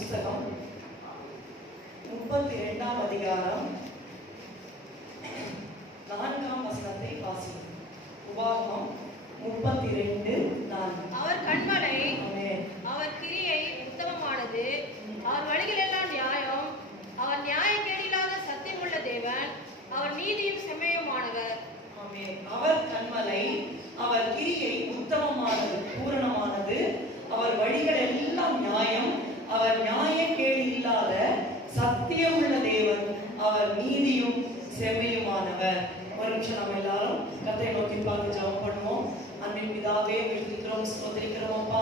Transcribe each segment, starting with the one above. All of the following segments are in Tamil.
புஸ்தகம் 32ஆம் அதிகாரம் 4ஆம் வசனத்தை வாசிப்போம். உபாகமம் 32:4. அவர் கண்மலை, அவர் கிரியை உத்தமமானது, அவர் வழிகளெல்லாம் நியாயம், அவர் நியாயக்கேடில்லாத சத்தியமுள்ள தேவன், அவர் நீதியும் செம்மையுமானவர். அவர் கண்மலை, அவர் கிரியை உத்தமமானது, பூரணமானது, அவர் வழிகள் எல்லாம் நியாயம், அவர் நியாயக்கேடு இல்லாத சத்தியமுள்ள தேவன், அவர் நீதியும் செம்மையுமானவர். ஒரு நிமிஷம் நம்ம எல்லாரும் கர்த்தரை நோக்கி பார்த்து ஜெபம் பண்ணுவோம். அன்பின் பிதாவே, துதிக்கிறோம், ஸ்தோத்திரிக்கிறோம் அப்பா.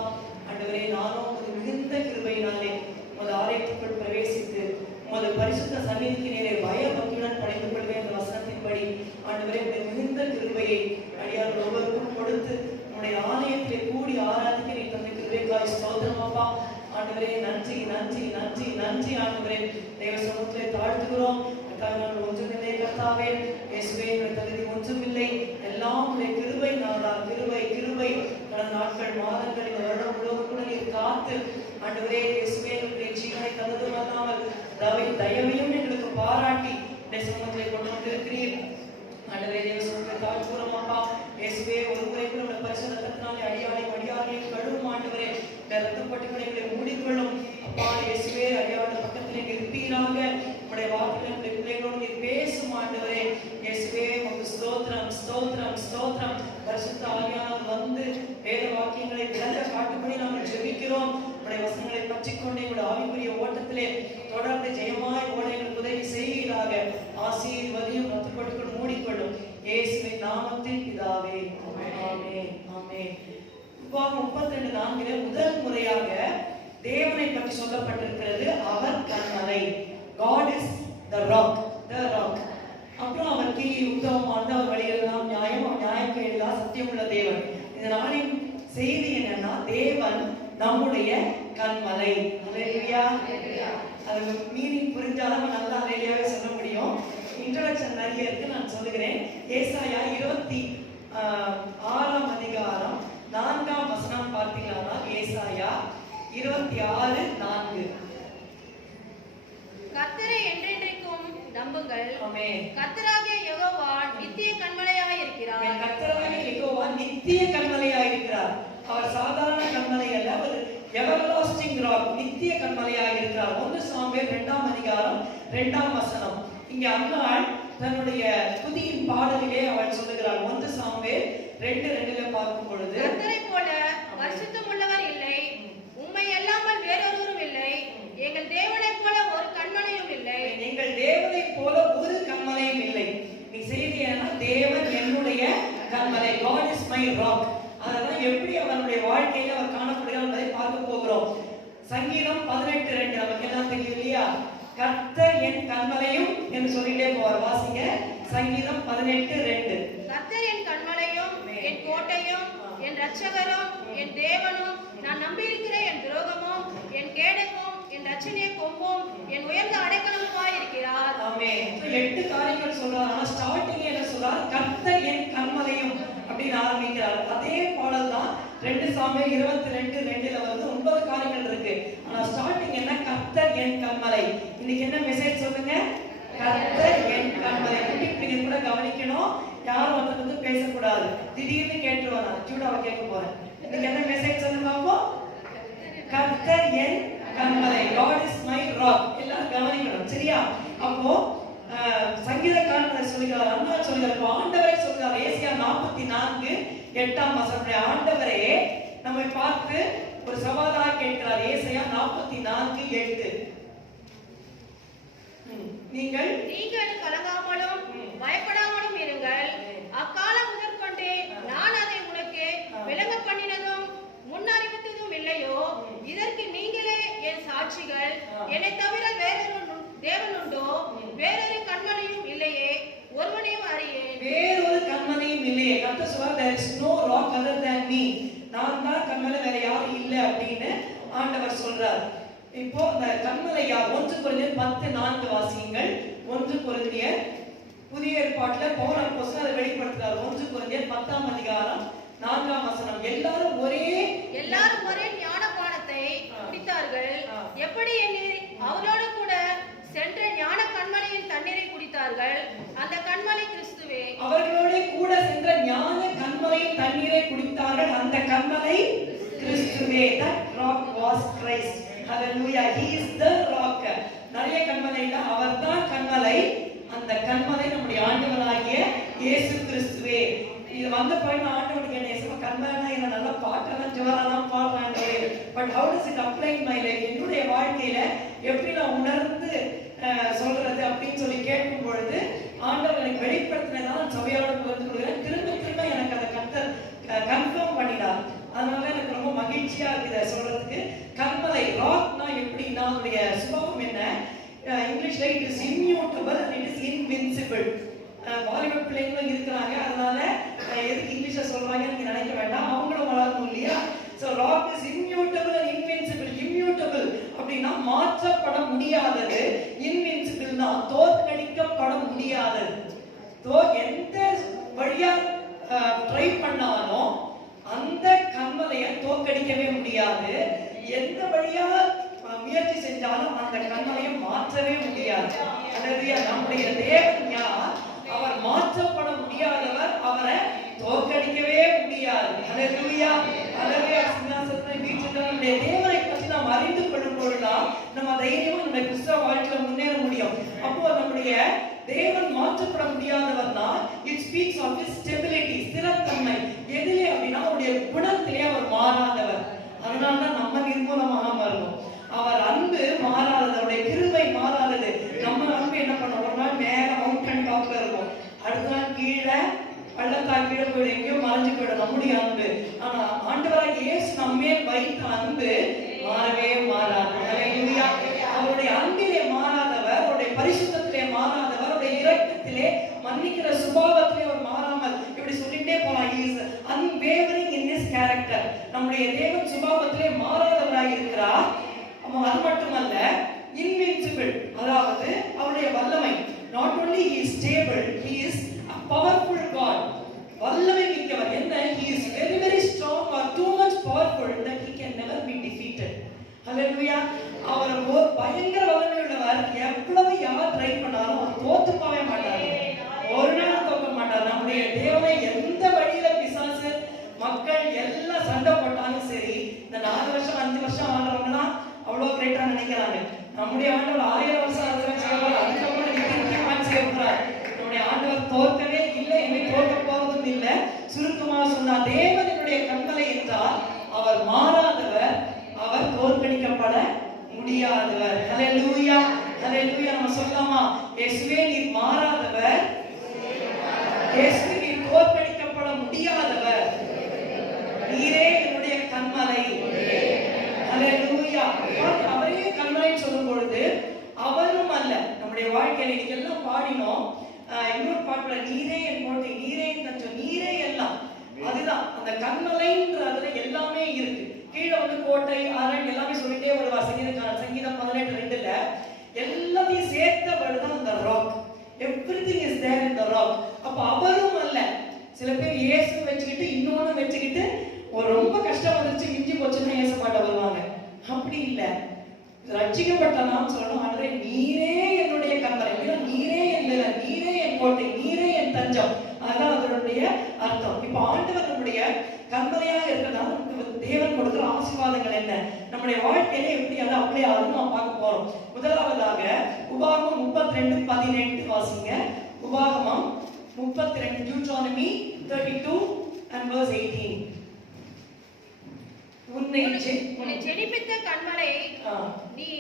ஆண்டவரே, நானும் உமது மிகுந்த கிருபையினாலே உமது ஆலயத்துக்குள் பிரவேசித்து உமது பரிசுத்த சந்நிதிக்கு நேரே பயபக்தியுடன் படைத்துக் கொள்வேன். அந்த வசனத்தின்படி ஆண்டவரே, உடைய மிகுந்த கிருபையை அடியார்கள் ஒவ்வொருவருக்கும் கொடுத்து உன்னுடைய ஆலயத்திலே கூடி ஆராதிக்க நீ தந்த கிருபைக்காய் ஸ்தோத்திரம் அப்பா. ஆண்டவரே, நன்றி நன்றி நன்றி நன்றி. ஆண்டவரே, தேவ சமூகத்திலே தாழ்த்துகிறோம். நாங்கள் ஒன்றுமில்லை கர்த்தாவே, இயேசுவே, தகுதி ஒன்றுமில்லை, எல்லாம் உடைய கிருபை நாளால் கிருபை கிருபை. கடந்த நாட்கள், மாதங்கள், இந்த வருடம் முழுவதும் கூட நீர் காத்து ஆண்டவரே இயேசுவே, எங்களுடைய ஜீவனை தந்தது அல்லாமல் தயவையும் எங்களுக்கு பாராட்டி உடைய சமூகத்திலே கொண்டு வந்திருக்கிறீர். ஆண்டவரே, தேவ சமூகத்தை தாழ்த்துகிறோம் அப்பா. இயேசுவே, ஒரு முறை கூட உடைய பரிசுத்த ரத்தத்தினாலே அடியாளையும் அடியாளையும் கழுவும். ஆண்டவரே, இந்த ரத்தப்பட்டுகளை எங்களை மூடிக்கொள்ளும் அப்பா. இயேசுவே, அடியாளர் பக்கத்திலே நிற்பீராக. உடைய வார்த்தைகள் பிள்ளைகளோடு நீர் பேசும். ஆண்டவரே இயேசுவே, உமக்கு ஸ்தோத்திரம் ஸ்தோத்திரம் ஸ்தோத்திரம். பரிசுத்த ஆவியானவர் வந்து வேத வாக்கியங்களை விளங்க காட்டும்படி நாங்கள் ஜெபிக்கிறோம். உடைய வசனங்களை பற்றிக்கொண்டே உடைய ஆவிக்குரிய ஓட்டத்திலே தொடர்ந்து ஜெயமாய் ஓட எங்களுக்கு உதவி செய்வீராக. ஆசீர்வதியும் ரத்தப்பட்டுக்குள் மூடிக்கொள்ளும் இயேசுவின் நாமத்தில் பிதாவே, ஆமென் ஆமென். உபாகமம் 32:4 முதல் முறையாக தேவனை பற்றி சொல்லப்பட்டிருக்கிறது. அவர் கண்மலை, God is the rock, the rock. அப்புறம் அவர் கிரியை உத்தமமானது, அவர் வழிகளெல்லாம் நியாயம், அவர் நியாயக்கேடில்லா சத்தியமுள்ள தேவன். இந்த நாளின் செய்தி என்னன்னா, தேவன் நம்முடைய கண்மலை. அல்லேலூயா. அது மீனிங் புரிஞ்சாலும் நல்லா அல்லேலூயாவே சொல்ல முடியும். இன்ட்ரோடக்ஷன் நிறைய இருக்கு, நான் சொல்லுகிறேன். ஏசாயா 26ஆம் அதிகாரம் 4ஆம் வசனம் பார்த்தீங்கன்னா, ஏசாயா 26:4. கர்த்தரை என்றென்றைக்கும் நம்புங்கள். ஆமென். கர்த்தராகிய யெகோவா நித்திய கன்மலையாய் இருக்கிறார். கர்த்தராகிய யெகோவா நித்திய கன்மலையாய் இருக்கிறார். அவர் சாதாரண கன்மலை அல்ல, அவர் எவர்லாஸ்டிங் ராக், நித்திய கன்மலையாய் இருக்கிறார். 1 சாமுவேல் 2ஆம் அதிகாரம் 2ஆம் வசனம். இங்க அன்னாள் தன்னுடைய துதியின் பாடலிலே அவள் சொல்லுகிறாள். 1 சாமுவேல் 2:2 பார்க்கும் பொழுது, கர்த்தரை போல பரிசுத்தம் உள்ளவர் இல்லை, உம்மை அல்லாமல் வேறொருவரும் இல்லை, எங்கள் தேவனைப் போல ஒரு கன்மலையும் இல்லை. எங்கள் தேவனைப் போல ஒரு கன்மலையும் இல்லை. நீ செய்தி என்ன? தேவன் என்னுடைய கன்மலை, God is my rock. அதான் எப்படி அவனுடைய வாழ்க்கையில அவர் காணப்படுகிறார் என்பதை பார்க்க போகிறோம். சங்கீதம் 18:2 நமக்கு எல்லாம் தெரியும் இல்லையா? கர்த்தர் என் கன்மலையும் என்று சொல்லிட்டே போவார். வாசிங்க சங்கீதம் 18:2. கர்த்தர் என் கன்மலையும் என் கோட்டையும் என் இரட்சகரும் என் தேவனும், நான் நம்பியிருக்கிற என் துரோகமும் என் கேடகமும் என் ரட்சணிய கொம்பும் என் உயர்ந்த அடைக்கலமுமாய் இருக்கிறார். ஆமென். 8 காரியங்கள் சொல்றார். ஆனா ஸ்டார்டிங் என்ன சொல்றார்? கர்த்தர் என் கன்மலையும் அப்படின்னு ஆரம்பிக்கிறார். அதே பாடல் தான் 2 சாமுவேல் 22:2 வந்து 9 காரியங்கள் இருக்கு. ஆனா ஸ்டார்டிங் என்ன? கர்த்தர் என் கன்மலை. இன்னைக்கு என்ன மெசேஜ் சொல்லுங்க? கர்த்தர் என் கன்மலை. நீங்க கூட கவனிக்கணும், யாரும் வந்து பேசக்கூடாது. திடீர்னு கேட்டுருவாங்க, சூடாவை கேட்க போறேன். இன்னைக்கு என்ன மெசேஜ் சொல்லுங்க பாப்போ? கர்த்தர் என் கன்மலை, God is my rock. எல்லாரும் கவனிக்கணும், சரியா? அப்போ சங்கீதக்காரன் சொல்லுகிறார், அண்ணா சொல்லுகிறார், ஆண்டவரே சொல்லுகிறார். ஏசாயா 44:8 வசனம். ஆண்டவரே நம்மை பார்த்து ஒரு சவாலாக கேட்கிறார். ஏசாயா 44:8. நீங்கள் கலங்காமலும் பயப்படாமலும் இருங்கள். அக்காலம் முதற்கொண்டே நான் அதை உனக்கு விளங்க பண்ணினதும் முன்னறிவித்ததும் இல்லையோ? இதற்கு நீங்களே என் சாட்சிகள். என்னை தவிர வேறொரு தேவன் உண்டோ? வேறொரு கன்மலையும் இல்லையே, ஒருவனையும் அறியேன். வேறொரு கன்மலையும் இல்லையே. கர்த்தர் சொல்றார், there is no rock other than me. நான் தான் கன்மலை, வேற யாரும் இல்லை அப்படின்னு ஆண்டவர் சொல்றார். இப்போ இந்த கன்மலை யார்? 1 கொரிந்தியர் 10:4 வாசியுங்கள். 1 கொரிந்தியர் புதிய ஏற்பாட்டுல பவுல் அப்போஸ்தலன் அதை வெளிப்படுத்துறார். 1 கொரிந்தியர் 10ஆம் அதிகாரம் 4ஆம் வசனம். எல்லாரும் ஒரே ஞானபானத்தை குடித்தார்கள். எப்படி என் அவளோடு கூட சென்ற ஞான கண்மலையின் தண்ணீரை குடித்தார்கள். அந்த கண்மலை கிறிஸ்துவே. அவர்களோட கூட சென்ற ஞான கண்மலையின் தண்ணீரை குடித்தார்கள். அந்த கண்மலை கிறிஸ்துவே. That rock was Christ. Hallelujah. He is the rock. நிறைய கண்மலைல அவர்தான் கண்மலை. அந்த கண்மலை நம்முடைய ஆண்டவராகிய இயேசு கிறிஸ்துவே. இது வந்த போய் நான் ஆண்டவருக்கு என்ன இயேசுவா கண்மலைனா என்ன நல்ல பாட்டெல்லாம் ஜோராலாம் பாடுறாங்க. But how does it apply in my life? என்னுடைய வாழ்க்கையில எப்படி நான் உணர்ந்து சொல்றது அப்படின்னு சொல்லி கேட்கும் பொழுது ஆண்டவர் எனக்கு வெளிப்படுத்தினதான் சபையோட பகிர்ந்து கொள்கிறேன். திரும்ப திரும்ப எனக்கு அதை கர்த்தர் கன்ஃபார்ம் பண்ணினார். அதனால எனக்கு ரொம்ப மகிழ்ச்சியா இருக்கு இதை சொல்றதுக்கு. கண்மலை ராக்னா எப்படின்னா அதனுடைய சுபாவம் என்ன? இங்கிலீஷ்ல it is immutable and it is invincible. வாலிப பிள்ளைங்களும் இருக்கிறாங்க, அதனால எதுக்கு இங்கிலீஷ்ல சொல்றாங்கன்னு நீங்க நினைக்க வேண்டாம், அவங்களும் வளரணும் இல்லையா? So rock is immutable and invincible. Immutable அப்படின்னா மாற்றப்பட முடியாதது, இன்வின்சிபிள்னா தோற்கடிக்கப்பட முடியாதது. எந்த வழியா ட்ரை பண்ணாலும் அந்த கண்மலையை தோற்கடிக்கவே முடியாது. எந்த வழியா முயற்சி செஞ்சாலும் அந்த கண்மலையை மாற்றவே முடியாது. நம்முடைய தேவன் யார்? அவர் மாற்றப்பட முடியாதவர், அவரை தோற்கடிக்கவே முடியாது. ஹல்லேலூயா. ஹல்லேலூயா. சிங்காசனத்தில் வீற்றிருக்கிற நம்முடைய தேவனை பற்றி நாம் அறிந்து கொள்ளும் பொழுதுதான் நம்ம தைரியமா நம்முடைய கிறிஸ்தவ வாழ்க்கையில முன்னேற முடியும். அப்போ நம்முடைய தேவன் மாற்றப்பட முடியாதவர்னா it speaks of his stability, ஸ்திரத்தன்மை. எதிலே அப்படின்னா அவருடைய குணத்திலே அவர் மாறாதவர். அதனாலதான் நம்ம நிர்மூலமாக மாறணும். அவர் அன்பு மாறாதது, அவருடைய கிருபை மாறாதது. நம்ம அன்பு என்ன பண்ணும்? ஒரு நாள் மேல மவுண்டன் டாப்ல இருக்கும், அடுத்த நாள் கீழே பள்ளத்தாக்கு கீழே போயிடும், எங்கேயோ மறைஞ்சு போயிடும் நம்முடைய அன்பு. ஆனா ஆண்டவராகிய இயேசு நம்மேல் வைத்த அன்பு மாறவே மாறாது. ஹல்லேலூயா. அவருடைய அன்பிலே மாறாதவர், அவருடைய பரிசுத்தத்திலே மாறாதவர், அவருடைய இரக்கத்திலே மன்னிக்கிற சுபாவத்திலே அவர் மாறாமல். இப்படி சொல்லிட்டே போலாம். He is unwavering in his character. நம்முடைய தேவன் சுபாவத்திலே மாறாதவராய் இருக்கிறார். அது மட்டுமல்ல, invincible, அதாவது அவருடைய வல்லமை. not only he is stable, he is a powerful God. வல்லமை மிக்கவர். என்ன? he is very very strong or too much powerful that he can never be defeated. Hallelujah. அவர் பயங்கர வல்லமை உள்ளவர். எவ்வளவு யார் ட்ரை பண்ணாலும் அவர் தோத்து போகவே மாட்டார், ஒரு நாள் தோக்க மாட்டார். நம்முடைய தேவனை எந்த வழியில பிசாசு மக்கள் எல்லாம் சண்டை போட்டாலும் சரி, இந்த 4 வருஷம் 5 வருஷம் ஆடுறவங்கலாம் அவ்வளவு கிரேட்டா நினைக்கிறாங்க. நம்முடைய ஆண்டவர் 1000 வருஷம் செய்வார், அதுக்கப்புறம் நித்தியமாய் செய்வார். நம்முடைய ஆண்டவர் தோற்கவே இல்லை, என்னை தோற்க போவதும் இல்லை. சுருக்கமாக சொன்னார், தேவனுடைய கண்மலை என்றால் அவர் மாறாதவர், அவர் தோற்கடிக்கப்பட முடியாதவர். ஹல்லேலூயா. ஹல்லேலூயா. நம்ம சொல்லலாமா? இயேசுவே நீர் மாறாதவர், இயேசுவே நீர் தோற்கடிக்கப்பட முடியாதவர், நீரே என்னுடைய கண்மலை. ஹல்லேலூயா. அவரே கண்மலை சொல்லும் பொழுது அவரும் அல்ல. நம்முடைய வாழ்க்கையில எல்லாம் பாடினோம். இன்னொரு பாட்டுல நீரே என் கோட்டை, நீரே என் தஞ்சம், நீரே எல்லாம். அதுதான் அந்த கண்மலைன்றதுல எல்லாமே இருக்கு. கீழே வந்து கோட்டை, அரண் எல்லாமே சொல்லிட்டே வருவா. சங்கீதம் 18:2 எல்லாத்தையும் சேர்த்த வேர்டு தான் அந்த rock. Everything is there in the rock. அப்ப அவரும் அல்ல. சில பேர் இயேசு வச்சுக்கிட்டு இன்னொன்னு வச்சுக்கிட்டு ரொம்ப கஷ்டம் வந்துருச்சு மிஞ்சி போச்சுன்னா இயேசு பாட்ட வருவாங்க. அப்படி இல்ல. ரட்சிக்கப்பட்ட நாம் சொல்லணும், ஆண்டவரே நீரே என்னுடைய கண்மலை, நீரே என் நிழல், நீரே என் கோட்டை, நீரே என் தஞ்சம். அதான் அதனுடைய அர்த்தம். இப்ப ஆண்டவர் நம்முடைய கண்மலையாக இருக்கிறதால தேவன் கொடுக்கிற ஆசீர்வாதங்கள் என்ன, நம்முடைய வாழ்க்கையில எப்படி அதை அப்படியே ஆகும் நாம் பார்க்க போறோம். முதலாவதாக உபாகமம் 32:18 வாசிங்க. உபாகமம் 32, Deuteronomy 32 and verse 18. உன்னை ஜெனிப்பித்த கண்மலை நீ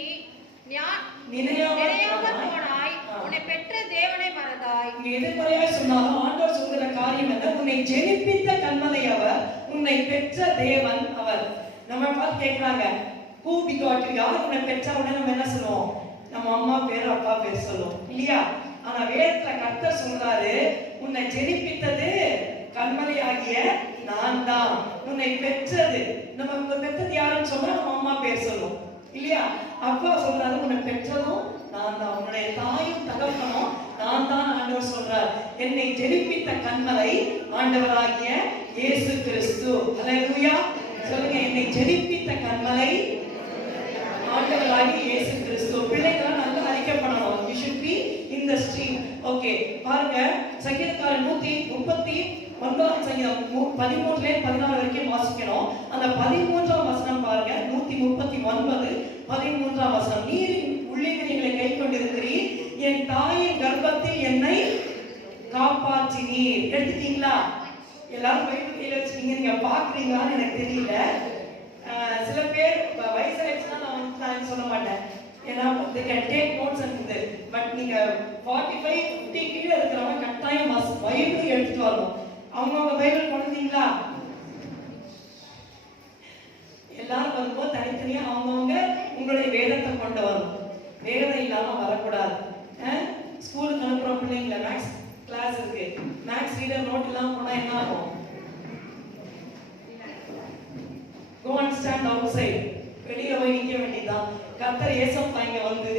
நினையாமல் போனாய், உன்னை பெற்ற தேவனை மறந்தாய். எதிர்மறையாக சொன்னாலும் ஆண்டவர் சொல்கிற காரியம் என்ன? உன்னை ஜெனிப்பித்த கண்மலை அவர், உன்னை பெற்ற தேவன் அவர். நம்ம பார்த்து கேட்கிறாங்க, who begot you? யார் உன்னை பெற்ற? உடனே நம்ம என்ன சொல்லுவோம்? நம்ம அம்மா பேர் அப்பா பேர் சொல்லுவோம் இல்லையா? ஆனா வேதத்துல கர்த்தர் சொல்றாரு, உன்னை ஜெனிப்பித்தது கண்மலையாகிய நான் தான், உன்னை பெற்றது. நம்ம பெற்றது யாருன்னு சொன்னா நம்ம அம்மா பேர் சொல்லுவோம் இல்லையா? அப்பா சொல்றாரு, உன்னை பெற்றதும் நான் தான், உன்னுடைய தாயும் தகப்பனும் நான் தான். ஆண்டவர் சொல்றார், என்னை ஜெனிப்பித்த கண்மலை ஆண்டவராகிய இயேசு கிறிஸ்து. ஹல்லேலூயா. சொல்லுங்க, என்னை ஜெனிப்பித்த கண்மலை ஆண்டவராகிய இயேசு கிறிஸ்து. 39ஆம் சங்கீதம் 13 வரைக்கும் வாசிக்கணும். அந்த 13ஆம் வசனம் பாருங்க. 139 13ஆம் வசனம். நீரின் உள்ளிகளை கை கொண்டிருக்கிறீர், என் தாயின் கர்ப்பத்தில் என்னை காப்பாற்றினீர். எடுத்துட்டீங்களா? எல்லாரும் பைபிள் கையில வச்சுட்டீங்க. நீங்க பாக்குறீங்களான்னு எனக்கு தெரியல. சில பேர் வயசாயிடுச்சுன்னா நான் சொல்ல மாட்டேன், ஏன்னா they can take notes and இது. பட் நீங்க 45 50 கீழே இருக்கிறவங்க கட்டாயம் பைபிள் எடுத்துட்டு வரணும். அவங்க பைபிள் கொண்டுட்டீங்களா? எல்லாரும் வரும்போது தனித்தனியா அவங்கவுங்க உங்களுடைய வேதத்தை கொண்டு வரணும். வேதம் இல்லாம வரக்கூடாது. ஸ்கூலுக்கு அனுப்புற பிள்ளைங்கள மேக்ஸ் கிளாஸ் இருக்கு, மேக்ஸ் ரீடர் நோட் இல்லாம போனா என்ன ஆகும்? Go and stand outside. வெளியில போய் நிக்க வேண்டியதுதான். கர்த்தர் ஏசப்பா இங்க வந்து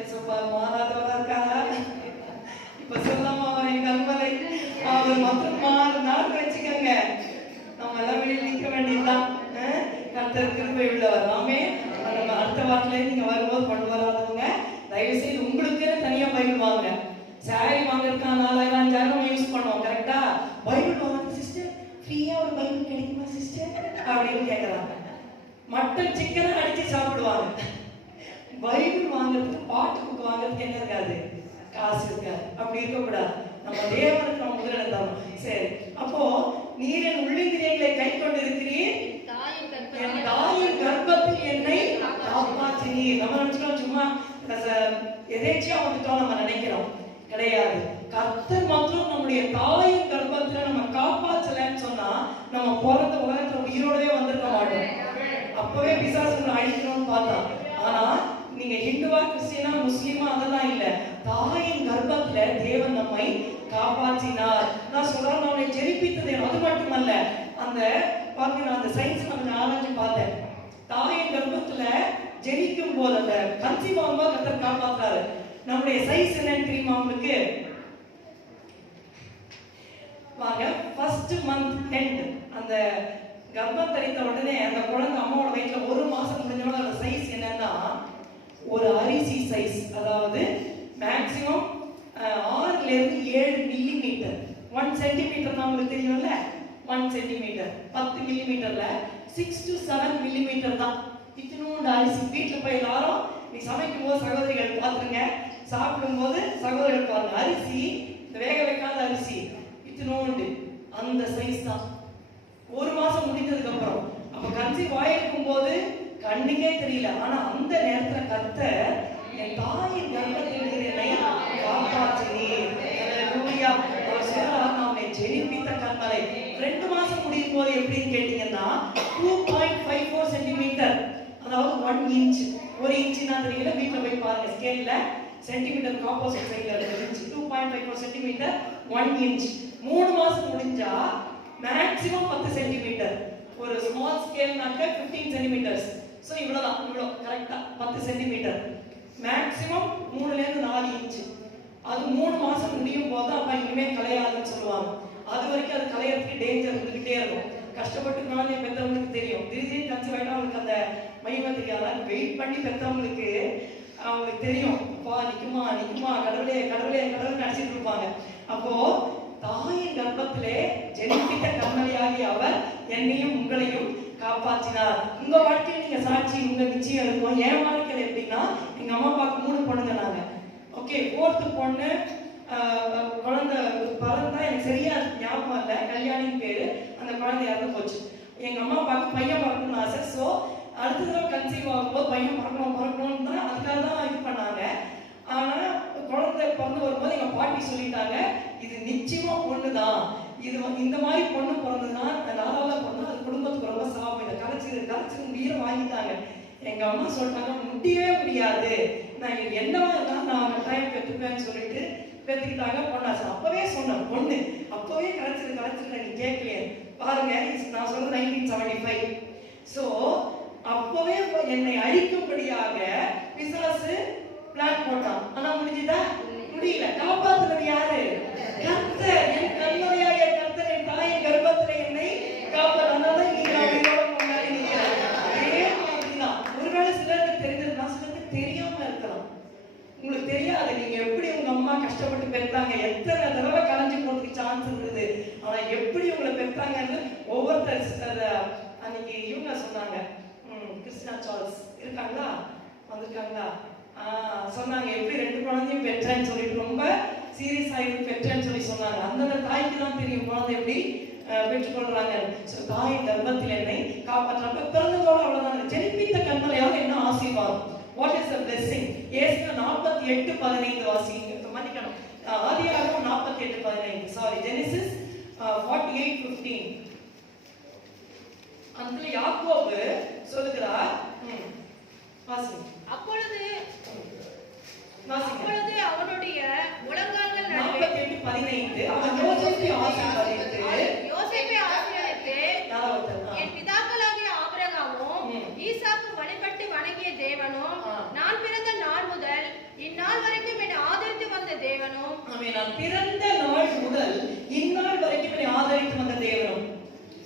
ஏசப்பா மாறாதவரா இருக்காரா? இப்ப சொல்லாம அவன் கண்மலை அவர் மட்டும் மாறினார் வச்சுக்கோங்க, நம்ம எல்லாம் வெளியில நிக்க வேண்டியதுதான். கர்த்தர் கிருபை உள்ளவர். ஆமே. நம்ம அடுத்த வாரத்துல நீங்க வரும்போது கொண்டு வராதவங்க தயவு செய்து உங்களுக்கு தனியா பைபிள் வாங்க. சாரி வாங்குறதுக்கான 4000 5000 யூஸ் பண்ணுவோம். கரெக்டா? பைபிள் வாங்க சிஸ்டர், ஃப்ரீயா ஒரு பைபிள் கிடைக்குமா சிஸ்டர் அப்படின்னு கேட்கறாங்க. மட்டன் சிக்கனை அடிச்சு சாப்பிடுவாங்க. பைபிள் வாங்குறதுக்கு பாட்டு புக் வாங்குறதுக்கு என்ன இருக்காது? காசு இருக்காது. அப்படி இருக்கக்கூடாது. நம்ம தேவனுக்கு நம்ம முதலிடம் தரணும். சரி, அப்போ நீர் என் உள்ளிந்திரியங்களை கை கொண்டிருக்கிறீர், என் தாயின் கர்ப்பத்தில் என்னை காப்பாற்றினீர். நம்ம நினைச்சோம் சும்மா எதேச்சியா வந்துட்டோம் நம்ம நினைக்கிறோம். கிடையாது. கர்த்தர் மற்றும் நம்முடைய தாயின் கர்ப்பத்துல நம்ம காப்பாற்றலன்னு சொன்னா நம்ம பிறந்த உலகத்துல உயிரோடவே வந்திருக்க மாட்டோம். அப்பவே பிசாசுகளை அழிக்கணும்னு பார்த்தா. ஆனா நீங்க ஹிந்துவா கிறிஸ்டியனா முஸ்லிமா அதெல்லாம் இல்ல, தாயின் கர்ப்பத்துல தேவன் நம்மை காப்பாற்றினார். நான் சொல்றேன், நம்மை ஜெயிப்பித்தது. அது மட்டுமல்ல, அந்த பாருங்க, நான் அந்த சயின்ஸ் கொஞ்சம் ஆராய்ச்சி பார்த்தேன். தாயின் கர்ப்பத்துல ஜெனிக்கும் போது அந்த கன்சீவ் ஆகும்போது கர்த்தர் காப்பாற்றாரு. நம்முடைய சைஸ் என்னன்னு தெரியுமா உங்களுக்கு? வாங்க, ஃபர்ஸ்ட் மந்த் எண்ட் அந்த கர்ப்பம் தரித்த உடனே அந்த குழந்தை அம்மாவோட வயிற்றுல 1 மாசம் முடிஞ்சோட அந்த சைஸ் என்னன்னா ஒரு அரிசி சைஸ். அதாவது மேக்ஸிமம் 6 இருந்து 7 மில்லிமீட்டர். 1 சென்டிமீட்டர் தான் உங்களுக்கு தெரியும்ல. 1 சென்டிமீட்டர் 10 மில்லிமீட்டர்ல 6 to 7 மில்லிமீட்டர் தான். இத்தினோண்டு அரிசி. வீட்டில் போய் எல்லாரும் நீ சமைக்கும் போது சகோதரிகள் பார்த்துருங்க, சாப்பிடும் போது சகோதரிகள் பாருங்க. அரிசி வேக வைக்காத அரிசி இத்தினோண்டு அந்த சைஸ் தான். 1 மாசம் முடிஞ்சதுக்கு அப்புறம் அப்ப கன்சீவ் ஆயிருக்கும் போது கண்ணுக்கே தெரியல. ஆனா அந்த நேரத்துல கர்த்தர் என் தாயின் கர்ப்பத்தில் என்னை காப்பாற்றினீர். ஹல்லேலூயா. அவர் சொல்றார், நாமே ஜெனிப்பித்த கண்மலை. 2 மாசம் முடியும் போது எப்படின்னு கேட்டீங்கன்னா 2.54 சென்டிமீட்டர், அதாவது 1 இன்ச். 1 இன்ச்னா தெரியல, வீட்டுல போய் பாருங்க ஸ்கேல்ல சென்டிமீட்டர் ஆப்போசிட் சைடுல இருக்கு. 2.54 சென்டிமீட்டர் 1 இன்ச். 3 மாசம் முடிஞ்சா மேக்ஸிமம் 10 சென்டிமீட்டர். ஒரு ஸ்மால் ஸ்கேல்னாக்க 15 சென்டிமீட்டர்ஸ். சோ இவ்வளவுதான், இவ்வளோ கரெக்டா 10 சென்டிமீட்டர். மேக்ஸிமம் 3ல இருந்து 4 இன்ச். அது 3 மாசம் முடியும் போது அப்ப இனிமே கலையாதுன்னு சொல்லுவாங்க. அது வரைக்கும் அது கலையறதுக்கு டேஞ்சர் இருந்துகிட்டே இருக்கும். கஷ்டப்பட்டு குழந்தை பெற்றவங்களுக்கு தெரியும். திடீர்னு கன்சீவ் ஆயிட்டா அவங்களுக்கு அந்த மகிமை தெரியாது. வெயிட் பண்ணி பெற்றவங்களுக்கு அவங்களுக்கு தெரியும், அப்பா நிக்குமா நிக்குமா, கடவுளே கடவுளே கடவுள் நினைச்சிட்டு இருப்பாங்க. அப்போ தாயின் கர்ப்பத்திலே ஜெனிப்பித்த கண்மலையாகி அவர் என்னையும் உங்களையும் காப்பாற்றினார். உங்க வாழ்க்கையில் நீங்க சாட்சி, உங்க நிச்சயம் இருக்கும். என் வாழ்க்கையில் எப்படின்னா, எங்க அம்மா அப்பாவுக்கு 3 பொண்ணுங்க நாங்க. ஓகே, 4th பொண்ணு குழந்தை பிறந்தா எனக்கு சரியா ஞாபகம் இல்லை, கல்யாணின்னு பேரு. அந்த குழந்தை இறந்து போச்சு. எங்க அம்மா அப்பாவுக்கு பையன் பிறக்கணும்னு ஆசை. ஸோ அடுத்த தடவை கன்சீவ் ஆகும்போது பையன் பிறக்கணும்னு தான் அதுக்காக தான் இது பண்ணாங்க. ஆனா குழந்தை பிறந்து வரும்போது எங்க பாட்டி சொல்லிட்டாங்க, இது நிச்சயமா பொண்ணுதான், இது இந்த மாதிரி பொண்ணு பிறந்ததுன்னா 4ஆவது பிறந்தா அது குடும்பத்துக்கு ரொம்ப சாபம். இதை கரைச்சி உயிரை வாங்கிட்டாங்க. எங்க அம்மா சொல்றாங்க, முடியவே முடியாது, நான் என்னவா இருந்தாலும் நான் கட்டாயம் பெற்றுப்பேன்னு சொல்லிட்டு பெற்றுக்கிட்டாங்க. பொண்ணாச்சு. அப்பவே சொன்னேன் பொண்ணு, அப்பவே கரைச்சிருக்க நீ கேட்கலையே. பாருங்க, நான் சொல்றது 1975. சோ அப்பவே என்னை அழிக்கும்படியாக பிசாசு பிளான் போட்டான். ஆனா முடிஞ்சுதா? முடியல. காப்பாத்துறது யாரு? கர்த்தர். என் கண்மலையாகிய கர்த்தர் என் தாயின் கர்ப்பத்திலே என்னை காப்பாற்ற. அதனால நீங்க அவரோட முன்னாடி நிக்கிறேன். அதே மாதிரிதான். ஒருவேளை சிலருக்கு தெரிஞ்சிருந்தா, சிலருக்கு தெரியாம இருக்கலாம். உங்களுக்கு தெரியாது நீங்க எப்படி உங்க அம்மா கஷ்டப்பட்டு பெற்றா இருக்காங்களா? சொன்னாங்க எப்படி 2 குழந்தையும் பெற்றேன்னு சொல்லிட்டு ரொம்ப சீரியஸ் ஆகி பெற்றேன்னு சொல்லி சொன்னாங்க. அந்த தாய்க்கு தான் தெரியும் குழந்தை எப்படி பெற்றுக்கொள்றாங்க. தாய் கர்ப்பத்தில் என்னை காப்பாற்றாங்க. பிறந்ததோட அவ்வளவுதான். ஜெனிப்பித்த கண்மலையால் என்ன ஆசீர்வாதம்? What is the blessing? ஏசாயா 48:15 வாசிங்க. மன்னிக்கணும், ஆதியாகமம் 48:15. Sorry, Genesis 48:15. அந்த யாக்கோபு சொல்லுகிறார். வாசிங்க. அப்பொழுது வாசிங்க. அவனுடைய முழங்கால்கள் நடுவே 48:15 அவன் யோசேப்பை ஆசீர்வதித்து என் பிதாக்களாகிய ஆபிரகாமும் ஈசாக்கும் வழிபட்டு வணங்கிய தேவனும் நான் பிறந்த நாள் முதல் இந்நாள் வரைக்கும் என்னை ஆதரித்து வந்த தேவனும். நான் பிறந்த நாள் முதல் இந்நாள் வரைக்கும் என்னை ஆதரித்து வந்த தேவனும்.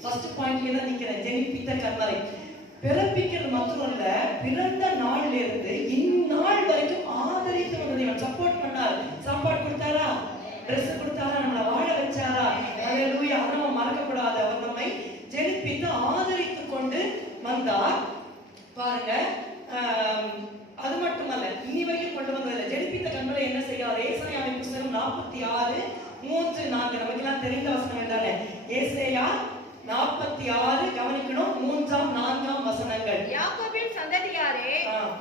ஃபர்ஸ்ட் பாயிண்ட்ல தான் நிக்கிறேன். ஜெனிப்பித்த கண்மலை பிறப்பிக்கிறது மட்டுமல்ல, பிறந்த நாள்ல இருந்து இந்நாள் வரைக்கும் ஆதரித்து வந்த தேவன். சப்போர்ட் பண்ணார். சாப்பாடு கொடுத்தாரா, ட்ரெஸ் கொடுத்தாரா, நம்மளை வாழ வச்சாரா? ஹல்லேலூயா. நம்ம மறக்கக்கூடாது. அவர் நம்மை ஜெனிப்பித்து ஆதரித்து கொண்டு வந்தார். பாருங்க, அது மட்டுமல்ல, இனி வரைக்கும் கொண்டு வந்ததில்லை. ஜெனிப்பித்த கண்மலை என்ன செய்கிறார்? ஏசாயாவின் புத்தகம் 46:3-4 நமக்கெல்லாம் தெரிந்த வசனம் தானே. ஏசாயா 46 கவனிக்கணும், 3-4 வசனங்கள். யாக்கோபின் சந்ததியாரே,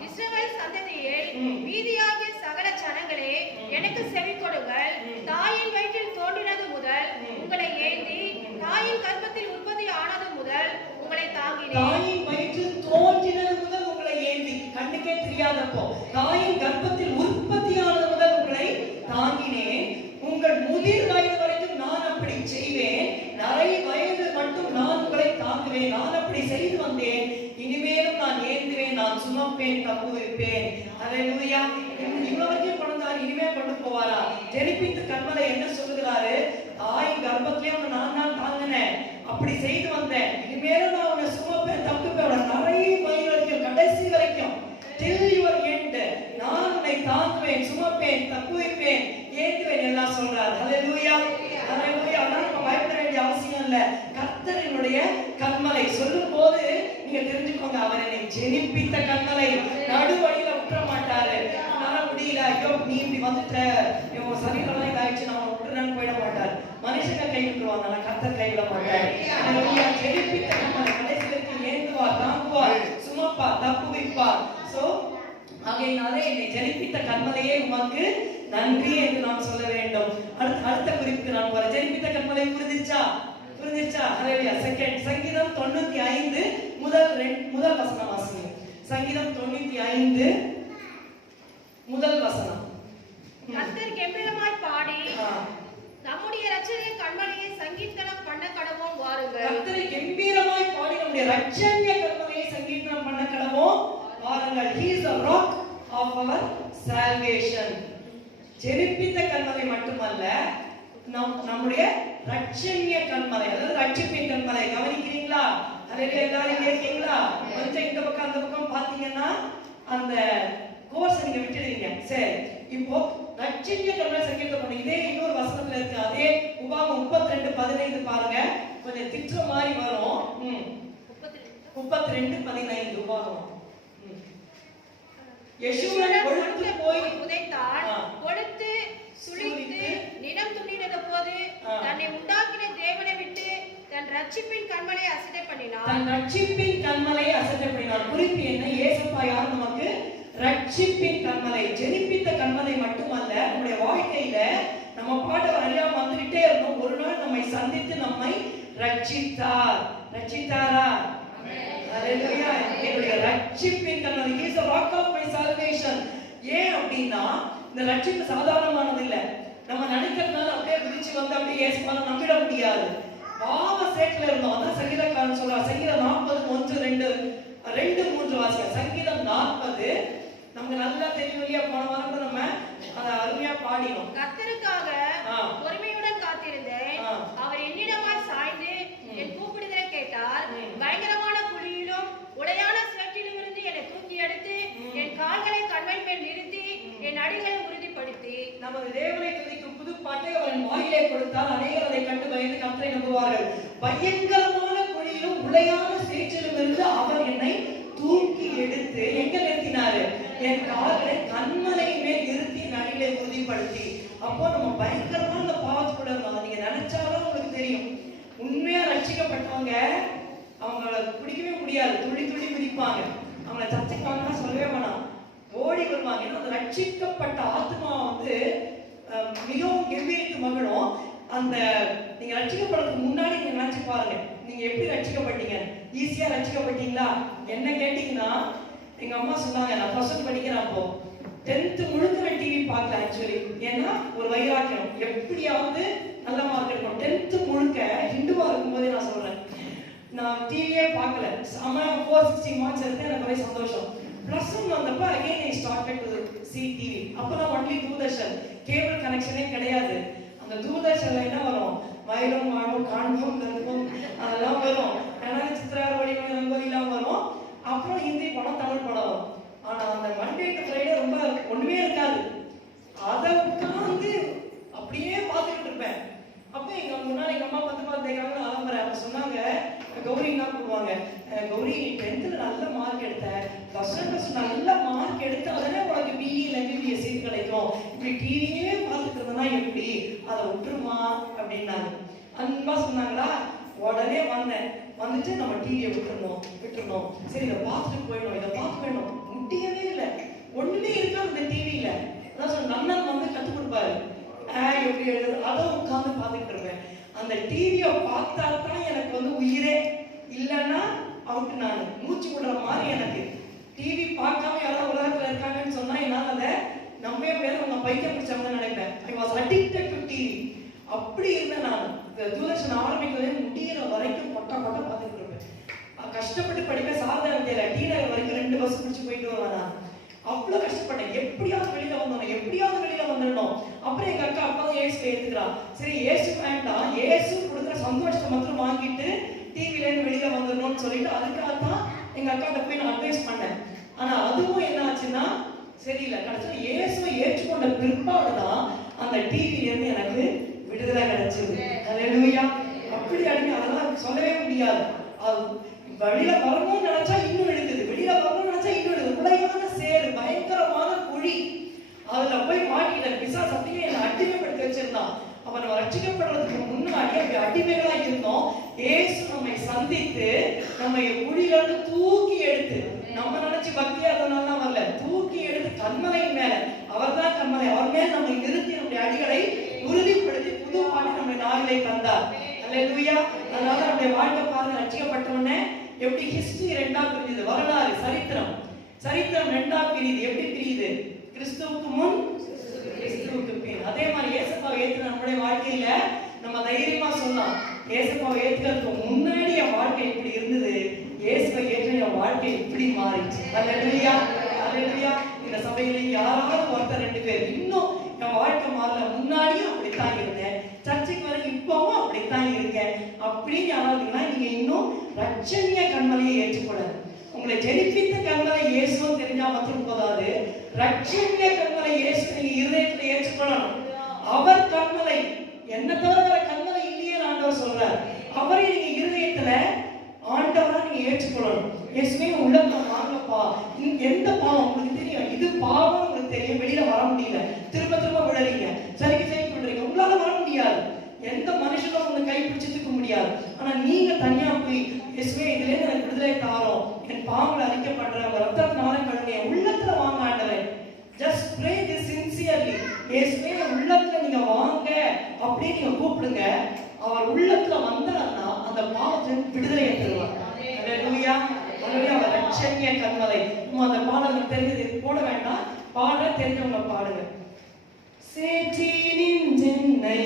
இஸ்ரவேல் சந்ததியில் மீதியாகிய சகல ஜனங்களே, எனக்கு செவி கொடுங்கள். தாயின் வயிற்றில் தோன்றினது முதல் உங்களை ஏந்தி, தாயின் கர்ப்பத்தில் உற்பத்தி ஆனது முதல் உங்களை தாங்கினேன். தாயின் வயிற்றில் தோன்றினது முதல் உங்களை ஏந்தி, கண்ணுக்கே தெரியாதப்போ தாயின் கர்ப்பத்தில் உற்பத்தி ஆனது முதல் உங்களை தாங்கினேன். உங்கள் முதிர் வயது வரைக்கும் நான் அப்படி செய்வேன். நரை வயது மட்டும் நான் உங்களை தாங்குவேன். நான் அப்படி செய்து வந்தேன். இனிமேலும் நான் ஏந்துவேன், நான் சுமப்பேன், தப்பு வைப்பேன். ஹல்லேலூயா. இவ்வளவு வரைக்கும் கொண்டாரு, இனிமே கொண்டு போவாரா? ஜெனிப்பித்த கண்மலை என்ன சொல்லுகிறாரு? தாய் கர்ப்பத்திலே நான் தான் தாங்கினேன், அப்படி செய்து வந்தேன். இனிமேலும் நான் உன்னை சுமப்பேன், தப்புப்பேன். நிறைய வயது வரைக்கும், கடைசி வரைக்கும், till your end, நான் உன்னை தாங்குவேன், சுமப்பேன், தப்பு வைப்பேன், ஏந்துவேன் எல்லாம் சொல்றாரு. ஹல்லேலூயா. ஹல்லேலூயா. அதனால நம்ம பயப்பட வேண்டிய அவசியம் இல்ல. கர்த்தரினுடைய கண்மலை சொல்லும் போது நீங்க தெரிஞ்சுக்கோங்க, அவர் என்னை ஜெனிப்பித்த கண்மலை. நடுவழியில விட்டுற மாட்டாரு. என்னால முடியல, ஐயோ நீ இப்படி வந்துட்ட, இவங்க சரீரம் இதாயிடுச்சு, நான் விட்டுறேன்னு போயிட மாட்டார். மனுஷங்க கை விட்டுருவாங்க, நான் கர்த்தர் கைவிட மாட்டார். ஜெனிப்பித்த கண்மலை கடைசி வரைக்கும் ஏந்துவார், தாங்குவார், சுமப்பார், தப்பு வைப்பார். சோ ஆகையினாலே என்னை ஜெனிப்பித்த கண்மலையே உமக்கு நன்றி என்று நாம் சொல்ல வேண்டும். அடுத்த குறிப்புக்கு நான் போறேன். ஜெனிப்பித்த கண்மலை புரிஞ்சிருச்சா? ஹல்லேலூயா. சங்கீதம் 95 முதல் வசனம் வாசிங்க. சங்கீதம் 95 முதல் வசனம். கர்த்தர் கெம்பீரமாய் பாடி நம்முடைய இரட்சணிய கண்மலையை சங்கீதனம் பண்ண கடவோம் வாருங்கள். கர்த்தரை கெம்பீரமாய் பாடி நம்முடைய இரட்சணிய கண்மலையை சங்கீதனம் பண்ண கடவோம் வாருங்கள். He is the rock of our salvation. ஜெனிப்பித்த கண்மலை மட்டுமல்ல, நம்முடைய இரட்சணிய கண்மலை, அதாவது ரட்சிப்பின் கண்மலை. கவனிக்கிறீங்களா? ஹல்லேலூயா. எல்லாரும் கேட்கிறீங்களா? கொஞ்சம் இந்த பக்கம் அந்த பக்கம் பாத்தீங்கன்னா அந்த கோர்ஸ் நீங்க விட்டுடுவீங்க. சரி, இப்போ ரட்சணிய கண்மலை சங்கீதம் பண்ணி இதே இன்னொரு வசனத்துல இருக்கு. அதே உபாகமம் 32:15 பாருங்க. கொஞ்சம் திட்டுற மாதிரி வரும். 32:15 உபாகமம். யெஷூவன் கொழுத்து போய் உதைத்தான், கொழுத்து சுளித்து நிலம் துணினது போது தன்னை உண்டாக்கின தேவனை விட்டு தன் ரட்சிப்பின் கண்மலையை அசட்டை பண்ணினான். தன் ரட்சிப்பின் கண்மலையை அசட்டை பண்ணினான். குறிப்பு என்ன? இயேசுப்பா யார் நமக்கு? ரட்சிப்பின் கண்மலை. ஜெனிப்பித்த கண்மலை மட்டுமல்ல, நம்முடைய வாழ்க்கையில நம்ம பாட அறியாம வந்துட்டே இருந்தோம். ஒரு நாள் நம்மை சந்தித்து நம்மை ரட்சித்தார். ரட்சித்தாரா? ஹல்லேலூயா. என்னுடைய ரட்சிப்பின் கண்மலை. He is the rock of my salvation. ஏன் அப்படின்னா இந்த ரட்சிப்பு சாதாரணமானது இல்ல. நம்ம நினைக்கிறதுனால அப்படியே விதிச்சு வந்து அப்படியே இயேசுவை நம்பிட முடியாது. பாவ சேட்ல இருந்தோம். அதான் சங்கீதக்காரன் சொல்றார். சங்கீதம் 40:1-2-3 வாசிங்க. சங்கீதம் 40 நமக்கு நல்லா தெரியும் இல்லையா? போன வாரம் கூட நம்ம அதை அருமையா பாடினோம். கர்த்தருக்காக பொறுமையுடன் காத்திருந்தேன். அவர் என்னிடமாய் சாய்ந்து என் கூப்பிடுதலை கேட்டார். பயங்கரமான குழியிலும் உடையான சேற்றிலும் இருந்து என்னை தூக்கி எடுத்து என் கால்களை கண்மண் மேல் நிறுத்தி என் அடிகளை உறுதிப்படுத்தி நமது தேவனை துதிக்கும் புது பாட்டை அவன் வாயிலே கொடுத்தால் அநேகர் அதை கண்டு பயந்து கர்த்தரை நம்புவார்கள். பயங்கரமான குழியிலும் உடையான சேற்றிலும் இருந்து அவர் என்னை தூக்கி எடுத்து எங்க நிறுத்தினாரு? என் கால்களை கண்மலை மேல் நிறுத்தி நடிலை உறுதிப்படுத்தி. அப்போ நம்ம பயங்கரமா அந்த பாவத்துக்குள்ள இருந்தோம். நீங்க நினைச்சாலும் உங்களுக்கு தெரியும், உண்மையா ரட்சிக்கப்பட்டவங்க அவங்கள பிடிக்கவே முடியாது, துள்ளி துள்ளி குதிப்பாங்க. அவங்கள சர்ச்சைக்கு வாங்கினா சொல்லவே வேணாம், ஓடி வருவாங்க. ஏன்னா அந்த ரட்சிக்கப்பட்ட ஆத்மா வந்து மிகவும் கம்பீரித்து மகிழும். அந்த நீங்க ரட்சிக்கப்படுறதுக்கு முன்னாடி நீங்க நினைச்சு பாருங்க, நீங்க எப்படி ரட்சிக்கப்பட்டீங்க? ஈஸியா ரட்சிக்கப்பட்டீங்களா? என்ன கேட்டீங்கன்னா, எங்க அம்மா சொன்னாங்க, நான் +1 படிக்கிறேன், அப்போ 10th முழுக்க நான் டிவி பார்க்கல ஆக்சுவலி. ஏன்னா ஒரு வைராக்கியம், எப்படியாவது நல்ல மார்க் எடுக்கணும். 10th முழுக்க ஹிந்துவா இருக்கும்போதே நான் சொல்றேன், நான் டிவியே பார்க்கல. 460 மார்க்ஸ் எடுத்து எனக்கு ஒரே சந்தோஷம். +1 வந்தப்ப again I started to see TV. அப்பதான் ஒன்லி தூர்தர்ஷன், கேபிள் கனெக்ஷனே கிடையாது. அந்த தூர்தர்ஷன்ல என்ன வரும்? மயிலும் மாடும் காண்போம் கருப்போம் அதெல்லாம் வரும். ஏன்னா சித்திரா வடிவம் ரங்கோலிலாம் வரும். அப்புறம் ஹிந்தி படம், தமிழ் படம் வரும். ஆனா அந்த மண்டே டு ஃப்ரைடே ரொம்ப ஒண்ணுமே இருக்காது. அதை உட்கார்ந்து அப்படியே பார்த்துக்கிட்டு இருப்பேன். அப்ப எங்க முன்னாடி எங்க அம்மா பார்த்து கேட்கறாங்க, அலம்புறேன். அப்ப சொன்னாங்க, கௌரி என்ன பண்ணுவாங்க, கௌரி நீ 10th நல்ல மார்க் எடுத்த, +1 நல்ல மார்க் எடுத்து அதனே உனக்கு BE இல்ல MBBS சீட் கிடைக்கும். இப்படி டிவியே பார்த்துட்டு இருந்தனா எப்படி? அதை விட்டுருமா அப்படின்னாங்க. அன்பா சொன்னாங்களா, உடனே வந்தேன். வந்துட்டு நம்ம டிவியை விட்டுறணும். சரி, இதை பார்த்துட்டு போயிடணும், இதை பார்த்து போயிடணும். முடியவே இல்லை, ஒண்ணுமே இருக்காது இந்த டிவியில. அதான் சொன்ன நன்னன் வந்து கற்றுக் கொடுப்பாரு, எப்படி எழுது, அதை உட்காந்து பார்த்துட்டு இருப்பேன். அந்த டிவியை பார்த்தா தான் எனக்கு வந்து உயிரே, இல்லைன்னா அவுட்டு. நான் மூச்சு விடுற மாதிரி எனக்கு டிவி பார்க்காம யாராவது உலகத்துல இருக்காங்கன்னு சொன்னா என்னால் அதை நம்பவே முடியாது. அவங்க பைத்தியம் பிடிச்சவங்க நினைப்பேன். I was addicted to TV. அப்படி இருந்தேன் நான். தூர்தர்ஷன் ஆரம்பிக்கிறதே முடிகிற வரைக்கும் கொட்டா பார்த்துட்டு இருப்பேன். கஷ்டப்பட்டு படிப்பேன். சாரதா வித்யாலயா டீநகர் வரைக்கும் 2 பஸ் பிடிச்சு போயிட்டு வருவேன் நான். அவ்வளவு கஷ்டப்பட்டேன். எப்படியாவது வெளியில வந்துடணும். அப்புறம் எங்க அக்கா அப்பதான் ஏசு ஏத்துக்கிறான். சரி, ஏசு வேண்டாம், ஏசு கொடுக்குற சந்தோஷத்தை மட்டும் வாங்கிட்டு டிவில இருந்து வெளியில வந்துடணும்னு சொல்லிட்டு அதுக்காகத்தான் எங்க அக்காட்ட போய் நான் அட்வைஸ் பண்ணேன். ஆனா அதுவும் என்ன ஆச்சுன்னா சரியில்லை. கடைசியில் இயேசுவை ஏற்றுக்கொண்ட பிற்பாடுதான் அந்த டிவில இருந்து எனக்கு விடுதலை கிடைச்சது. அல்லேலூயா. அப்படி அடிங்க, அதெல்லாம் சொல்லவே முடியாது. வெளியில வரணும்னு நினைச்சா இன்னும் எழுதுது, வெளியில வரணும்னு நினைச்சா இன்னும் எழுதுது. உலகமான சேரு, பயங்கரமான குழி, அதுல போய் மாட்டிட்டேன். பிசாசு அப்படியே என்னை அடிமைப்படுத்தி வச்சிருந்தான். அவன் ரட்சிக்கப்படுறதுக்கு முன்னாடி அப்படி அடிமைகளா இருந்தோம். ஏசு நம்மை சந்தித்து நம்மை குழியில இருந்து தூக்கி எடுத்து, நம்ம நினைச்சு பக்தியா இருந்தனால வரல, தூக்கி எடுத்து கண்மலையின் மேல, அவர் தான் கண்மலை, அவர் மேல் நம்மை நிறுத்தி நம்முடைய அடிகளை உறுதிப்படுத்தி புது பாடி நம்மை நாளிலே தந்தார். அல்லேலூயா. அதனால நம்முடைய வாழ்க்கை பாருங்க, ரட்சிக்கப்பட்டவனே எப்படி ஹிஸ்டரி 2ஆ பிரியுது, வரலாறு சரித்திரம் 2ஆ பிரியுது. எப்படி பிரியுது? கிறிஸ்துவுக்கு முன், கிறிஸ்துவுக்கு பின். அதே மாதிரி இயேசுவை ஏத்துற நம்முடைய வாழ்க்கையில நம்ம தைரியமா சொல்லலாம், இயேசுவை ஏத்துறதுக்கு முன்னாடி என் வாழ்க்கை இப்படி இருந்தது, இயேசுவை ஏற்ற என் வாழ்க்கை இப்படி மாறிச்சு. அல்லேலூயா. அல்லேலூயா. இந்த சபையில யாராவது ஒருத்தர் 2 பேர் இன்னும் என் வாழ்க்கை மாறல, முன்னாடியும் அப்படித்தான் இருந்தேன், சர்ச்சைக்கு வர இப்பவும் அப்படித்தான் இருக்கேன் அப்படின்னு யாராவதுன்னா நீங்க இன்னும் ரட்சணிய கண்மலையை ஏற்றுக்கொள்ளல. உங்களை ஜெனிப்பித்த கண்மலை இயேசுன்னு தெரிஞ்சா மட்டும் போதாது, ரட்சணிய கண்மலை இயேசு நீங்க இருதயத்துல ஏற்றுக்கொள்ளணும். அவர் கண்மலை, என்ன தவிர கண்மலை இல்லையே ஆண்டவர் சொல்றார். அவரை நீங்க இருதயத்துல ஆண்டவரா நீங்க ஏற்றுக்கொள்ளணும். இயேசுவே உள்ளத்துல வாங்கப்பா. எந்த பாவம் உங்களுக்கு தெரியும், இது பாவம் உங்களுக்கு தெரியும், வெளியில வர முடியல, திரும்ப திரும்ப விழறீங்க, சரிக்கு விடுறீங்க, உங்களால வர முடியாது. எந்த மனுஷனும் உங்க கை பிடிச்சதுக்கு முடியாது. ஆனா நீங்க தனியா போய் இயேசுவே இதுல இருந்து எனக்கு விடுதலை தாரோம், என் பாவங்களை அழிக்கப்படுற ரத்தத்தினால கழுவுங்க, உள்ளத்துல வாங்க ஆண்டவரே. Just pray this sincerely. இயேசுவே உள்ளத்துல நீங்க வாங்க அப்படின்னு நீங்க கூப்பிடுங்க. அவர் உள்ளத்துல வந்தாருன்னா அந்த பாவத்தின் விடுதலை தருவார். அல்லேலூயா. அல்லேலூயா. அவர் ரட்சணிய கண்மலை. அந்த பாடல்கள் தெரிஞ்சது போட வேண்டாம், பாட தெரிஞ்சவங்க பாடுங்க. சேற்றினின் ஜென்னை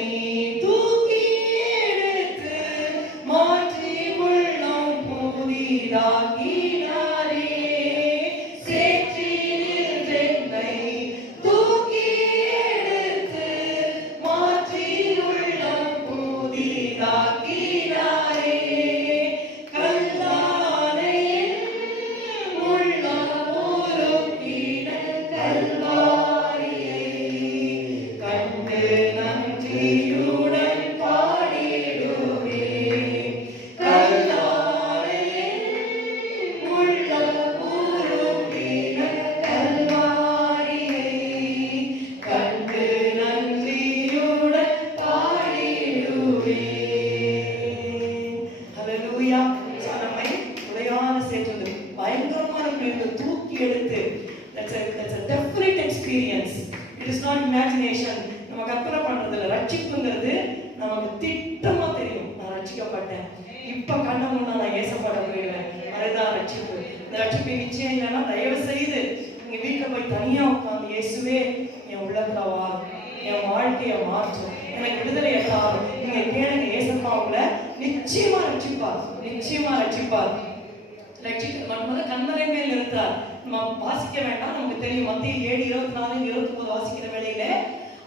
தூக்கி எடுத்து மாற்றி உள்ளம் புதிதாக்கி தூக்கி எடுத்து that's a definite experience. It is not imagination. நம்ம கற்பனை பண்றது இல்ல. ரட்சிப்புங்கிறது நமக்கு திட்டமா தெரியும். நான் ரட்சிக்கப்பட்டேன், இப்ப கண்ண முன்னா நான் ஏசப்பட போயிடுவேன், அதுதான் ரட்சிப்பு. இந்த ரட்சிப்பு நிச்சயம் இல்லைன்னா தயவு செய்து நீங்க வீட்டுல போய் தனியா உட்காந்து இயேசுவே என் உள்ளத்துல வா, என் வாழ்க்கைய மாற்றும், எனக்கு விடுதலை எட்டாரும் நீங்க கேளுங்க. ஏசப்பா உங்களை நிச்சயமா ரட்சிப்பார், நிச்சயமா ரட்சிப்பார். ரட்சிக்க கண்மலை மேல் இருந்தார். நம்ம வாசிக்க வேண்டாம், நமக்கு தெரியும். மத்திய 7:24-29 வாசிக்கிற வேளையில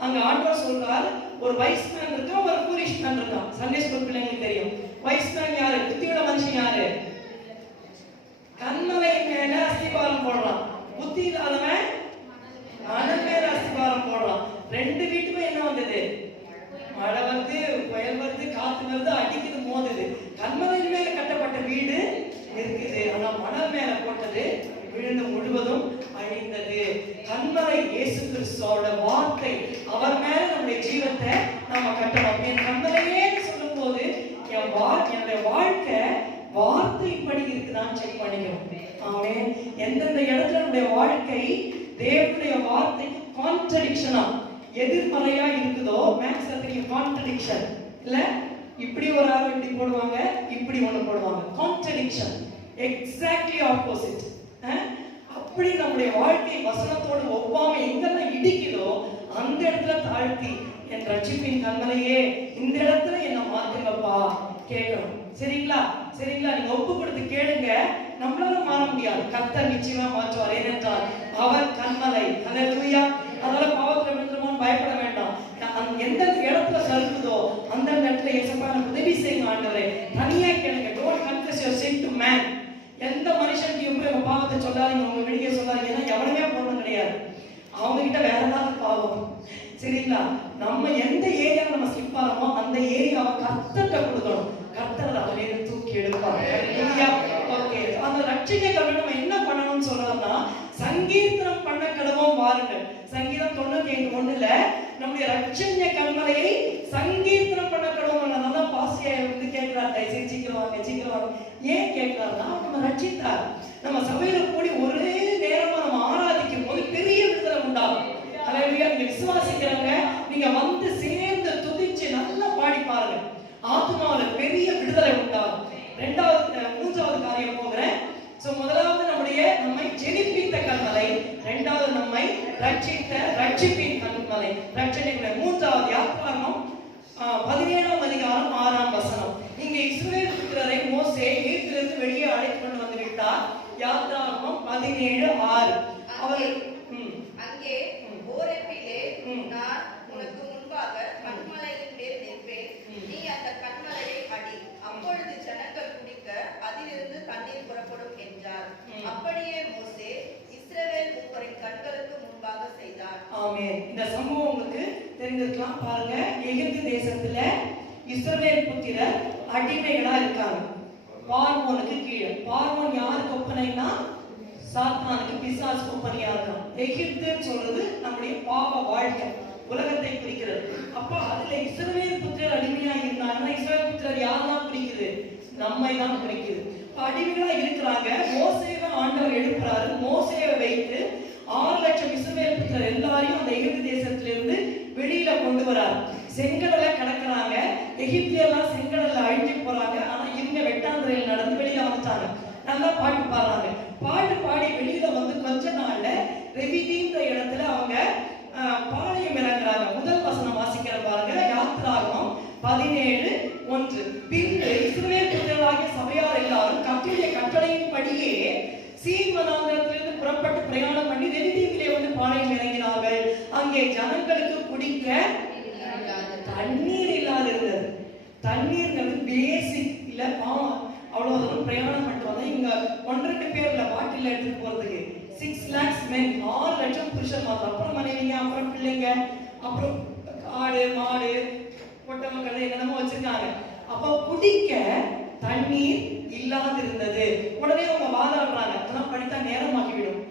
அங்க ஆண்டவர் சொல்றார், ஒரு வைஸ் மேன் இருக்கு, ஒரு ஃபூலிஷ் மேன் இருக்கான். சண்டே ஸ்கூல் பிள்ளைங்களுக்கு தெரியும். வைஸ் மேன் யாரு? புத்தியுள்ள மனுஷன் யாரு? கண்மலை மேல அஸ்திபாரம் போடுறான். புத்தி இல்லாதவன் மணல் மேல அஸ்திபாரம் போடுறான். ரெண்டு வீட்டுக்கும் என்ன வந்தது? மழை வருது, புயல் வருது, காத்து வருது, அடிக்குது, மோதுது. கண்மலை மேல கட்டப்பட்ட வீடு இருக்குது, ஆனா மணல் மேல போட்டது விழுந்து முழுவதும் அழிந்தது. கண்மலை இயேசு கிறிஸ்துவோட வார்த்தை, அவர் மேல நம்முடைய ஜீவத்தை நாம கட்டணும். என் கண்மலையே சொல்லும் போது என்னுடைய வாழ்க்கை வார்த்தைப்படி இருக்குதான்னு செக் பண்ணிக்கணும். ஆமென். எந்தெந்த இடத்துல நம்முடைய வாழ்க்கை தேவனுடைய வார்த்தைக்கு கான்ட்ரடிக்ஷனா, எதிர்மறையா இருக்குதோ, மேக்ஸ்ல தெரியும் கான்ட்ரடிக்ஷன் இல்ல, இப்படி ஒரு ஆரோ இப்படி போடுவாங்க, இப்படி ஒண்ணு போடுவாங்க, கான்ட்ரடிக்ஷன், எக்ஸாக்ட்லி ஆப்போசிட். அப்படி நம்முடைய வாழ்க்கை வசனத்தோடு ஒவ்வாமை எங்கெல்லாம் இடிக்குதோ அந்த இடத்துல தாழ்த்தி, என் ரட்சிப்பின் கண்மலையே இந்த இடத்துல என்ன மாத்துங்கப்பா கேட்கணும். சரிங்களா? சரிங்களா? நீங்க ஒப்பு கொடுத்து கேளுங்க. நம்மளால மாற முடியாது, கர்த்தர் நிச்சயமா மாற்றுவார். ஏனென்றால் அவர் கண்மலை. ஹல்லேலூயா. அதனால பாவத்துல விழுந்துருமோன்னு பயப்பட வேண்டாம். எந்தெந்த இடத்துல சறுக்குதோ அந்த இடத்துல ஏசப்பா எனக்கு உதவி செய்யுங்க ஆண்டவரே. தனியா கேளுங்க. Don't confess your sin to man. எந்த மனுஷன்கிட்டயும் போய் உங்க பாவத்தை சொல்லாதீங்க, உங்க வெளியே சொல்லாதீங்க. ஏன்னா எவனுமே பொண்ணு கிடையாது, அவங்க கிட்ட வேற ஏதாவது பாவம். சரிங்களா? நம்ம எந்த ஏரியா நம்ம ஸ்லிப் ஆகிறோமோ அந்த ஏரியாவை கர்த்தர்கிட்ட கொடுக்கணும். கர்த்தர் அதிலே தூக்கி எடுப்பாங்க. ஓகே, அந்த ரட்சிக்க கல்வி நம்ம என்ன பண்ணணும்னு சொல்றோம்னா, சங்கீர்த்தனம் பண்ண கடவும் வாருங்கள். சங்கீதம் 95:1 நம்முடைய ரட்சண்ய கண்மலையை சங்கீர்த்தனம் பண்ண கடவும். நல்லா பாசியா வந்து கேட்கிறார், தயவுசெய்து சீக்கிரம் வாங்க, சீக்கிரம் வாங்க. ஏன் கேட்கிறாருன்னா, நம்ம ரட்சித்தார். நம்ம சபையில கூடி ஒரே நேரமா நம்ம ஆராதிக்கும் போது பெரிய விடுதலை உண்டாகும். ஹல்லேலூயா. நீங்க விசுவாசிக்கிறவங்க நீங்க வந்து சேர்ந்து துதிச்சு நல்லா பாடி பாருங்க, ஆத்மாவுல பெரிய விடுதலை உண்டாகும். மூன்றாவது காரியம் போகிறேன். முதலாவது நம்மை ஜெனிப்பித்த கண்மலை, இரண்டாவது நம்மை ரட்சித்த ரட்சிப்பின் கண்மலை, ரட்சணிக்குள்ள. மூன்றாவது யாத்திராகமம் 17:6 இங்க இஸ்ரவேல் புத்திரரை மோசே எகிப்திலிருந்து வெளியே அழைத்து கொண்டு வந்து விட்டார். யாத்திராகமம் 17:6. அவர் அங்கே ஓரேபிலே நான் உனக்கு முன்பாக கண்மலையின் மேல் நிற்பேன், நீ அந்த கண்மலையை அடி, அப்பொழுது ஜனங்கள் குடிக்க அதிலிருந்து தண்ணீர் புறப்படும் என்றார். அப்படியே மோசே இஸ்ரவேல் மூப்பரின் கண்களுக்கு முன்பாக செய்தார். ஆமென். இந்த சம்பவம் உங்களுக்கு தெரிஞ்சிருக்கலாம். பாருங்க, எகிப்து தேசத்துல இஸ்ரவேல் புத்திரர் அடிமைகளா இருக்காங்க, பார்வோனுக்கு கீழே. பார்வோன் யாருக்கு ஒப்பனைனா? சாத்தானுக்கு, பிசாசு ஒப்பனையா இருக்கான். எகிப்துன்னு சொல்றது நம்முடைய பாவ வாழ்க்கை, உலகத்தை குறிக்கிறது. அப்ப அதுல இஸ்ரவேல் புத்திரர் அடிமையா இருந்தாங்கன்னா, இஸ்ரவேல் புத்திரர் யாரெல்லாம் குறிக்குது? நம்மை தான் குறிக்குது. அடிமைகளா இருக்கிறாங்க. மோசேவை ஆண்டவர் எழுப்புறாரு. மோசேவை வைத்து 6 லட்சம் இஸ்ரவேல் புத்திரர் எல்லாரையும் அந்த எகிப்து தேசத்திலிருந்து வெளியில கொண்டு வராரு. செங்கடலை கடக்குறாங்க. எகிப்தியெல்லாம் செங்கடல்ல அழிஞ்சு போறாங்க. ஆனா இவங்க வெட்டாந்திரையில் நடந்து வெளியில வந்துட்டாங்க. நல்லா பாட்டு பாடுறாங்க. பாட்டு பாடி வெளியில வந்து கொஞ்ச நாள்ல ரெவிதீன்ற இடத்துல அவங்க பாளையம் இறங்குறாங்க. முதல் வசனம் வாசிக்கிற பாருங்க, யாத்திராகமம் 17:1. பின்பு இஸ்ரவேல் புத்திரராகிய சபையார் எல்லாரும் கர்த்தருடைய கட்டளையின்படியே சீன் வனாந்திரத்திலிருந்து புறப்பட்டு பிரயாணம் பண்ணி ரெவிதீமிலே வந்து பாளையம் இறங்கினார்கள். அங்கே ஜனங்களுக்கு குடிக்க தண்ணீர் இல்லாத இருந்தது. தண்ணீர்ங்கிறது பேசிக் இல்ல, அவ்வளவு தூரம் பிரயாணம் பண்ணிட்டு வந்தா இவங்க 1-2 பேர்ல பாட்டில் எடுத்துட்டு போறதுக்கு 6 lakhs men, 6 லட்சம் புருஷர் மாத்திரம், அப்புறம் மனைவிங்க, அப்புறம் பிள்ளைங்க, அப்புறம் ஆடு மாடு ஒட்டமக்கள் என்னென்னமோ வச்சிருக்காங்க. அப்போ குடிக்க தண்ணீர் இல்லாது இருந்தது. உடனே அவங்க வாதாடுறாங்க. அதெல்லாம் படித்தா நேரமாக்கிவிடும்.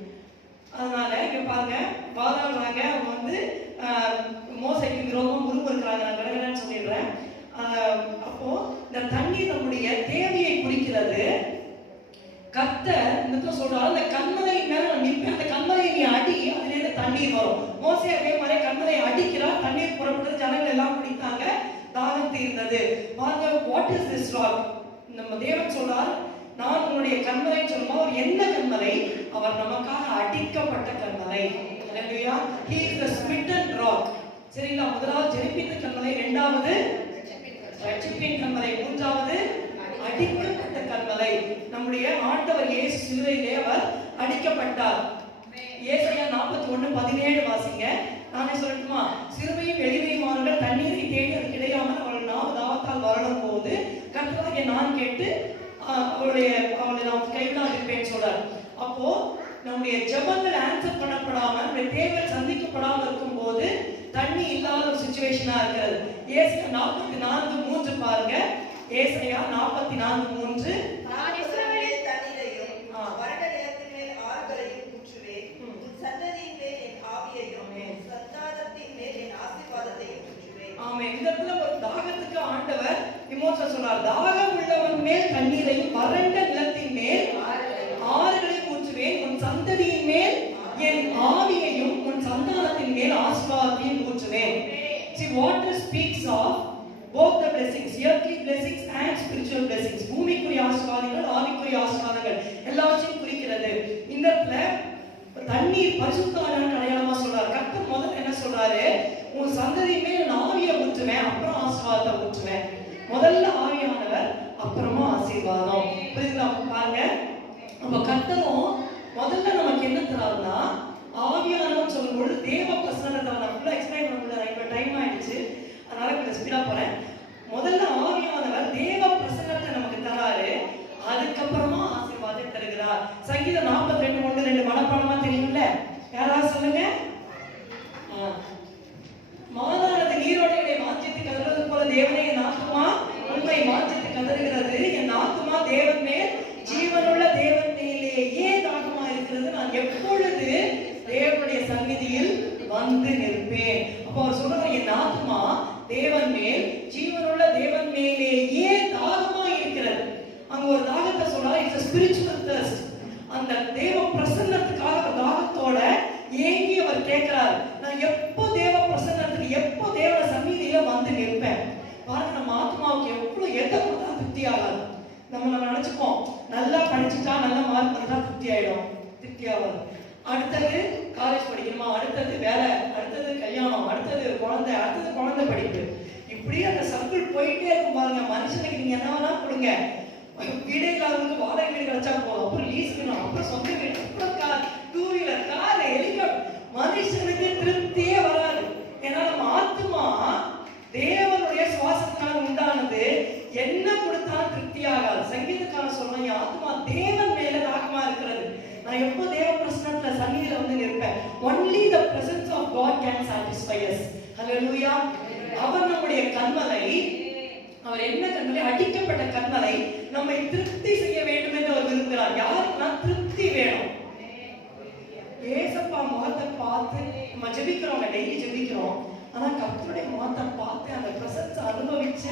அதனால இங்க பாருங்க, வாதாடுறாங்க. அவங்க வந்து மோசைக்கு விரோதமா முறுமுறுக்கிறாங்க. நான் கடகடன்னு சொல்லிடுறேன். அப்போ இந்த தண்ணீர் நம்முடைய தேவையை குறிக்கிறது. கர்த்தர் இந்த சொல்றாரு, அந்த கண்மலை மேல நான் இருந்தது. பாருங்க, வாட் இஸ் திஸ் ராக்? நம்ம தேவன் சொல்றார், நான் உன்னுடைய கண்மலை சொல்லும்போது அவர் என்ன கண்மலை? அவர் நமக்காக அடிக்கப்பட்ட கண்மலை. ஹalleluya. He is the smitten rock. சரிங்களா? முதலாவது ஜெனிப்பித்த கண்மலை, இரண்டாவது ரட்சிப்பின் கண்மலை, மூன்றாவது அடிக்கப்பட்ட கண்மலை. நம்முடைய ஆண்டவர் இயேசு சிலுவையிலே அவர் அடிக்கப்பட்டார். ஏசாயா 41:17 வாசிங்க. நானே சொல்லட்டுமா? சிறுமையும் எளிமையுமானவர்கள் தண்ணீரை தேடி அது கிடையாமல் அவர்கள் தாவத்தால் வரணும் போது கர்த்தராகிய நான் கேட்டு அவளை நான் கைவிடாதிருப்பேன் சொல்றார். அப்போ நம்முடைய ஜெபங்கள் ஆன்சர் பண்ணப்படாம, நம்முடைய தேவைகள் சந்திக்கப்படாமல் இருக்கும் போது தண்ணி இல்லாத ஒரு சிச்சுவேஷனா இருக்கிறது. ஏசாயா 44:3 பாருங்க. ஏசாயா 44:3. நான் இஸ்ரவேலின் தண்ணீரையும் வறண்ட நிலத்தின் மேல் ஆறுகளையும் ஊற்றுவேன். உன் சந்ததியின் மேல் என் ஆவியையும் சந்தானத்தின் மேல் என் ஆசீர்வாதத்தையும் ஊற்றுவேன். ஆமென். இந்த இடத்துல ஒரு தாகத்துக்கு ஆண்டவர் இமோஷன் சொல்றார். தாகம் உள்ளவன் மேல் தண்ணீரையும் வறண்ட நிலத்தின் மேல் ஆறுகளையும் ஊற்றுவேன். உன் சந்ததியின் மேல் என் ஆவியையும் உன் சந்தானத்தின் மேல் ஆசீர்வாதத்தையும் ஊற்றுவேன். See, water speaks of both the blessings, earthly blessings and spiritual blessings. பூமிக்குரிய ஆசீர்வாதங்கள், ஆவிக்குரிய ஆசீர்வாதங்கள் எல்லாவற்றையும் குறிக்கிறது. இந்த இடத்துல தண்ணீர் பரிசுத்த ஆவியின் அடையாளமா சொல்றார். கர்த்தர் முதல்ல என்ன சொல்றாரு? உன் சந்ததியின் மேல் நான் ஆவியை ஊற்றுவேன், அப்புறம் ஆசீர்வாதத்தை ஊற்றுவேன். முதல்ல ஆவியானவர், அப்புறமா ஆசீர்வாதம். புரியுதா? பாருங்க, நம்ம கர்த்தரும் முதல்ல நமக்கு என்ன தராருன்னா ஆவியானவர் சொல்லும்போது தேவ பிரசன்னத்தை நான் ஃபுல்லா எக்ஸ்பிளைன் பண்ண முடியல, இப்ப டைம் ஆயிடுச்சு, அதனால கொஞ்சம் ஸ்பீடா போறேன். முதல்ல ஆவியானவர் தேவ பிரசன்னத்தை நமக்கு தராரு, அதுக்கப்புறமா ஆசீர்வாதம் தருகிறார். சங்கீதம் 42:1-2 மனப்பாடமா தெரியும்ல? யாராவது சொல்லுங்க. மாதானது நீரோடைகளை வாஞ்சித்து கதறுவது போல தேவனே என் ஆத்துமா உண்மை வாஞ்சித்து கதறுகிறது. என் ஆத்துமா தேவன் மேல், ஜீவனுள்ள தேவன் மேலேயே தாகமா இருக்கிறது. நான் எப்பொழுது தேவனுடைய சந்நிதியில் வந்து நிற்பேன். அப்போ அவர் சொல்றாரு, என் ஆத்துமா தேவன் மேல், ஜீவனுள்ள தேவன் மேலேயே தாகமா இருக்கிறது. அங்க ஒரு தாகத்தை சொல்றாரு, இட்ஸ் a spiritual thirst. அந்த தேவ பிரசன்னத்துக்காக தாகத்தோட ஏங்கி அவர் கேட்கிறார், நான் எப்போ தேவ பிரசன்னத்துக்கு, எப்போ தேவ சந்நிதியில வந்து நிற்பேன். பாருங்க, நம்ம ஆத்மாவுக்கு எவ்வளவு எதை கொடுத்தா திருப்தி ஆகாது. நம்ம நினைச்சுப்போம், நல்லா படிச்சுட்டா நல்ல மார்க் வந்தா திருப்தி ஆயிடும். திருப்தி ஆகாது. அடுத்தது காலேஜ் படிக்கணுமா, அடுத்தது வேலை, அடுத்தது கல்யாணம், அடுத்தது குழந்தை, அடுத்தது குழந்தை படிப்பு, இப்படியே அந்த சர்க்கிள் போயிட்டே இருக்கும். பாருங்க, மனுஷனுக்கு நீங்க என்ன வேணா கொடுங்க, வீடே இல்லாதவங்களுக்கு வாடகை வீடு கிடைச்சா போதும், அப்புறம் லீஸ் வேணும், அப்புறம் சொந்த வீடு, அப்புறம் கார், 2 வீலர், கார், ஹெலிகாப்டர். மனுஷனுக்கு திருப்தியே வராது. ஏன்னா நம்ம ஆத்மா தேவனுடைய சுவாசத்தினால் உண்டானது, என்ன கொடுத்தாலும் திருப்தி ஆகாது. சங்கீதக்காரன் சொல்றான், என் ஆத்மா தேவன் மேல தாகமா இருக்கிறது. நான் எப்போ தேவ பிரசன்னத்துல சந்நிதியில வந்து நிற்பேன். only the presence of God can satisfy us. hallelujah. அவர் நம்முடைய கண்மலை. அவர் என்ன கண்மலை? அடிக்கப்பட்ட கண்மலை. நம்மை திருப்தி செய்ய வேண்டும் என்று அவர் விரும்புகிறார். யாருக்குன்னா திருப்தி வேணும். ஏசப்பா முகத்தை பார்த்து நம்ம ஜெபிக்கிறோம், டெய்லி ஜெபிக்கிறோம். ஆனா கர்த்தருடைய முகத்தை பார்த்து அந்த பிரசன்ஸ் அனுபவிச்சு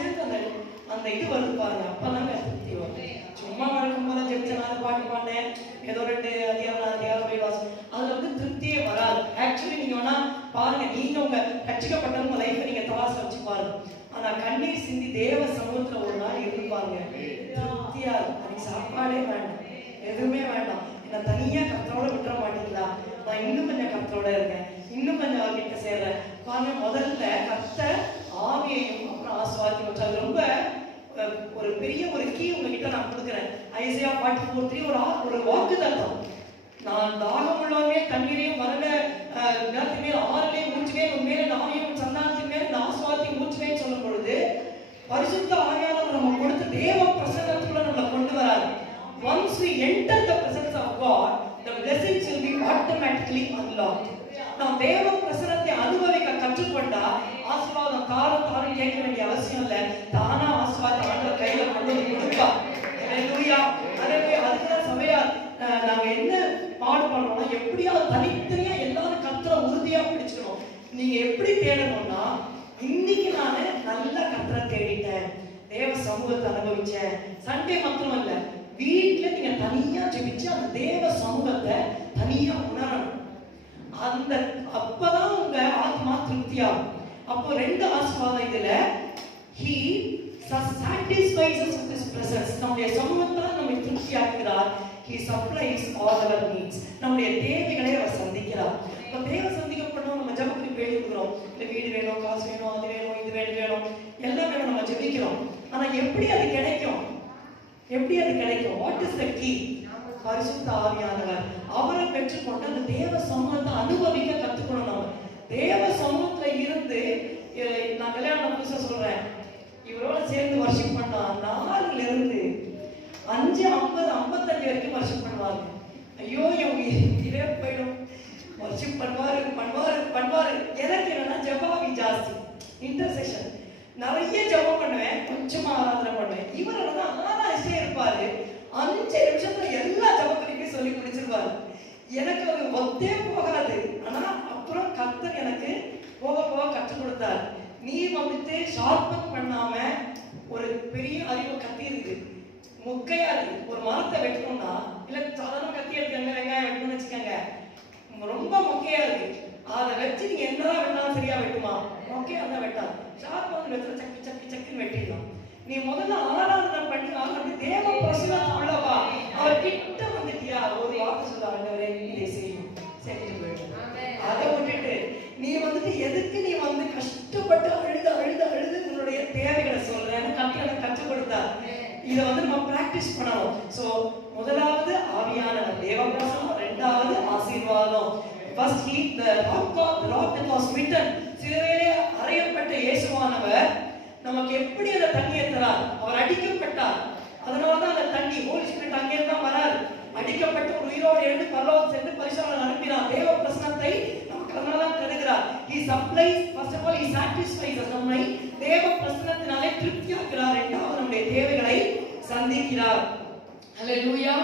அந்த இது வருது பாருங்க, அப்பதாங்க திருப்தி வரும். சும்மா வழக்கம் போல ஜெபிச்சனால பாட்டு பாட்டேன், ஏதோ 2 அதிகாரம் போய் வாசம், அதுல வந்து திருப்தியே வராது. ஆக்சுவலி நீங்க வேணா பாருங்க, நீங்க உங்க ரட்சிக்கப்பட்டவங்க லைஃப் நீங்க தவாச வச்சு பாருங்க. ஆனா கண்ணீர் சிந்தி தேவ சமூகத்துல ஒரு நாள் இருந்து பாருங்க, திருப்தியா இருக்கும். எனக்கு சாப்பாடே வேண்டாம், எதுவுமே வேண்டாம், என்ன தனியா கர்த்தரோட விட்டுற மாட்டீங்களா? நான் இன்னும் கொஞ்சம் கர்த்தரோட இருக்கேன், இன்னும் கொஞ்சம் அவர்கிட்ட சேர்றேன். பாருங்க, முதல்ல கர்த்தர் ஆவியையும் அப்புறம் ஆசீர்வாதத்தையும் வச்சு, அது ரொம்ப ஒரு பெரிய ஒரு கீ உங்ககிட்ட நான் கொடுக்குறேன். ஐசையா 44:3 ஒரு வாக்குத்தத்தம். நான் தாகம் உள்ளவனே தண்ணீரையும் வரல நிலத்தின் மேல் ஆறுலையும் ஊற்றுவேன், உன் மேல ஆவியும் சந்தானத்தின் மேல் இந்த ஆசீர்வாதத்தையும் ஊற்றுவேன்னு சொல்லும் பொழுது பரிசுத்த ஆவியானவர் நம்ம கொடுத்து தேவ பிரசன்னத்துக்குள்ள நம்மளை கொண்டு வராது. Once we enter the presence of God, the blessings will be automatically unlocked. நாம் தேவ பிரசன்னத்தை அனுபவிக்க கற்றுக்கொண்டா ஆசீர்வாதம் தாரும் கேட்க வேண்டிய அவசியம் இல்லை. தானா ஆசீர்வாதம் ஆண்டவர் கையில கொண்டு வந்து கொடுப்பார். ஹalleluya. அதுக்குதான் சபையா நாங்க என்ன பாடுபடுறோம்னா, எப்படியாவது தனித்தனியா எல்லாரும் கர்த்தரை உறுதியா பிடிச்சிக்கணும். நீங்க எப்படி தேடணும்னா, இன்னைக்கு நானு நல்லா கர்த்தரை தேடிட்டேன், தேவ சமூகத்தை அனுபவிச்சேன். சண்டே மாத்திரம் இல்ல, வீட்டுல நீங்க தனியா ஜெபிச்சு அந்த தேவ சமூகத்தை தனியா உணரணும். அப்பதான் உங்க ஆத்மா திருப்தியாகும். அப்போ 2 ஆசீர்வாதம் இதுல, he satisfies us with his presence. நம்முடைய சமூகத்தால் நம்மை திருப்தியாக்குகிறார். he supplies all our needs. நம்முடைய தேவைகளை அவர் சந்திக்கிறார். நம்ம தேவை சந்திக்கப்படணும். நம்ம ஜெபத்துக்கு போயிருக்கிறோம். இல்ல வீடு வேணும், காசு வேணும், அது வேணும், இது வேணும், எல்லாம் வேணும், நம்ம ஜெபிக்கிறோம். ஆனா எப்படி அது கிடைக்கும்? எப்படி அது கிடைக்கும்? What is the key? பரிசுத்த ஆவியானவர். அவரை பெற்றுக்கொண்டு அந்த தேவ சமூகத்தை அனுபவிக்க கத்துக்கணும். நம்ம தேவ சமூகத்துல இருந்து, நான் கல்யாணம் புதுசா சொல்றேன், இவரோட சேர்ந்து வர்ஷிப் பண்ணா 4ல இருந்து 5, 50, 55 வரைக்கும் வர்ஷிப் பண்ணுவாங்க. ஐயோ இவங்க இதே போயிடும். வர்ஷிப் பண்ணுவாரு. எனக்கு என்னன்னா ஜெபாவி ஜாஸ்தி, இன்டர்செக்ஷன் நிறைய ஜெபம் பண்ணுவேன், கொஞ்சமா ஆராதனை பண்ணுவேன். இவர் ஆராய்ச்சியே இருப்பாரு. 5 நிமிஷத்துல எல்லா ஜெபத்தையும் சொல்லி முடிச்சிருவாரு. எனக்கு அது ஒத்தே போகாது. ஆனா அப்புறம் கர்த்தர் எனக்கு போக போக கற்றுக் கொடுத்தார். நீ வந்துட்டு ஷார்பன் பண்ணாம ஒரு பெரிய அறிவு கத்தி இருக்கு, முக்கையா இருக்கு. ஒரு மரத்தை வெட்டணும்னா, இல்ல சாதாரண கத்தி எடுத்துக்கங்க, வெங்காயம் வெட்டணும்னு வச்சுக்கோங்க, ரொம்ப மொக்கையா இருக்கு. அதை வச்சு நீங்க என்னதான் வெட்டாலும் சரியா வெட்டுமா? மொக்கையா தான் வெட்டாது. ஷார்ப் வந்து வெட்டுற சக்குன்னு வெட்டிடலாம். நீ முதல்ல ஆராதனை பண்ணி ஆராதனை தேவ பிரசனம் உள்ளவா, அவர் கிட்ட வந்துட்டியா, ஒரு வார்த்தை சொல்ல, ஆண்டவரே இதை செய்யும், செஞ்சு போயிடும். அதை விட்டுட்டு நீ வந்துட்டு எதுக்கு நீ வந்து கஷ்டப்பட்டு அழுது உன்னுடைய தேவைகளை சொல்றேன்னு கர்த்தர் கற்றுக் கொடுத்தார். இதை வந்து நம்ம பிராக்டிஸ் பண்ணணும். சோ முதலாவது ஆவியான தேவபிரசனம், இரண்டாவது ஆசீர்வாதம். First he the rock that was smitten. சிலுவையிலே அறையப்பட்ட இயேசுவானவர் நமக்கு எப்படி அந்த தண்ணியை தரார்? அவர் அடிக்கப்பட்டார். அதனாலதான் அந்த தண்ணி ஹோலி ஸ்பிரிட் அங்கே தான் வராது. அடிக்கப்பட்ட ஒரு உயிரோடு எழுந்து பரலோகம் சென்று பரிசுத்தவான்களை அனுப்பினார். தேவ பிரசன்னத்தை நமக்கு அதனால தருகிறார். He supplies, first of all he satisfies us. நம்மை தேவ பிரசன்னத்தினாலே திருப்தியாக்குகிறார். இரண்டாவது நம்முடைய தேவைகளை சந்திக்கிறார். ஹalleluya,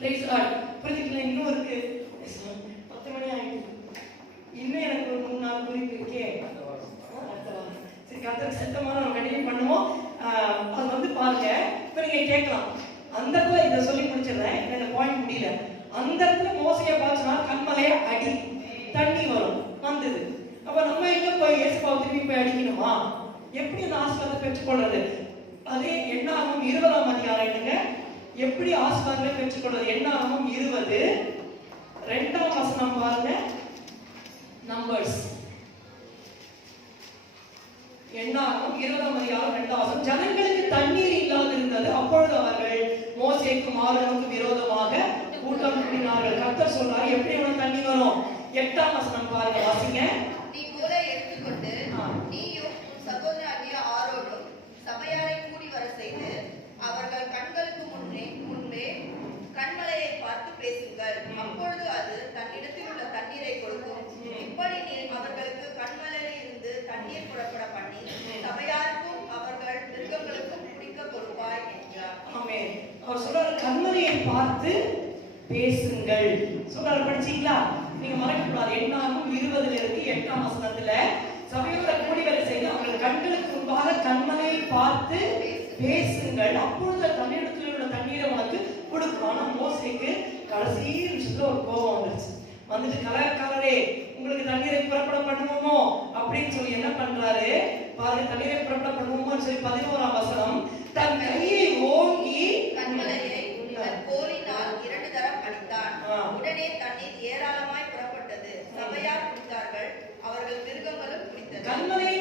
praise God. புரிஞ்சுக்கல? இன்னும் இருக்கு, 10 மணி ஆயிடுச்சு. இன்னும் எனக்கு ஒரு 3-4 குறிப்பு இருக்கே. சரி, கர்த்தருக்கு சித்தமான நம்ம கண்டினியூ பண்ணுவோம். அது வந்து பாருங்க, இப்ப நீங்க கேட்கலாம், அந்த இடத்துல இதை சொல்லி முடிச்சிடுறேன், இந்த பாயிண்ட் முடியல. அந்த இடத்துல மோசையை பார்த்துனா கண்மலைய அடி, தண்ணி வரும், வந்தது. அப்ப நம்ம எங்க போய் இயேசுவை திருப்பி போய் அடிக்கணுமா? எப்படி அந்த ஆசீர்வாதத்தை பெற்றுக்கொள்றது? அதே எண்ணாகமம் 20ஆம் அதிகாரம் எடுங்க. எப்படி ஆசீர்வாதத்தை பெற்றுக்கொள்வது? எண்ணாகமம் 20 2ஆம் வசனம் பாருங்க. நம்பர்ஸ் எண்ணாகமம் 20ஆம் அதிகாரம் 2ஆம் வசனம். ஜனங்களுக்கு தண்ணீர் இல்லாதிருந்தது, அப்பொழுது அவர்கள் மோசேக்கும் ஆரோனுக்கும் விரோதமாக கூட்டம் கூட்டினார்கள். கர்த்தர் சொல்றாரு எப்படி அவனுக்கு தண்ணி வரும்? 8ஆம் வசனம் பாருங்க, வாசிங்க. நீ கோலை எடுத்துக்கொண்டு நீயும் உன் சகோதரனாகிய ஆரோனும் சபையாரை கூடி வர செய்து அவர்கள் கண்களுக்கு முன்பே கண்மலையை பார்த்து பேசுங்கள். அப்பொழுது அது தன்னிடத்தில் உள்ள தண்ணீரை கொடுக்கும். இப்படி நீ அவர்களுக்கு கண்மலையில் இருந்து தண்ணீர் புறப்பட பண்ணி சபையாருக்கும் அவர்கள் மிருகங்களுக்கும் குடிக்க கொடுப்பாய் என்றார். ஆமென். அவர் சொல்றாரு கண்மலையை பார்த்து பேசுங்கள் சொல்றாரு. படிச்சீங்களா? நீங்க மறக்க கூடாது. எண்ணாகமம் 20ல இருக்கு 8ஆம் வசனத்துல சபையோட கூடி வர செய்து அவர்கள் கண்களுக்கு முன்பாக கண்மலையை பார்த்து பேசுங்கள், அப்பொழுது தண்ணீரத்தில் உள்ள தண்ணீரை உனக்கு கொடுக்கும். ஆனா மோசேக்கு கடைசி நிமிஷத்துல ஒரு கோபம் வந்துருச்சு. வந்துட்டு கலரே உங்களுக்கு தண்ணீரை புறப்பட பண்ணுவோமோ அப்படின்னு சொல்லி என்ன பண்றாரு பாருங்க. தண்ணீரை புறப்பட பண்ணுவோமோன்னு சொல்லி 11ஆம் வசனம், தன் கையை ஓங்கி கண்மலையை கோலினால் 2 தரம் அடித்தான். உடனே தண்ணீர் ஏராளமாய் புறப்பட்டது. சபையார் குடித்தார்கள், அவர்கள் மிருகங்களும் குடித்தது. கண்மலையை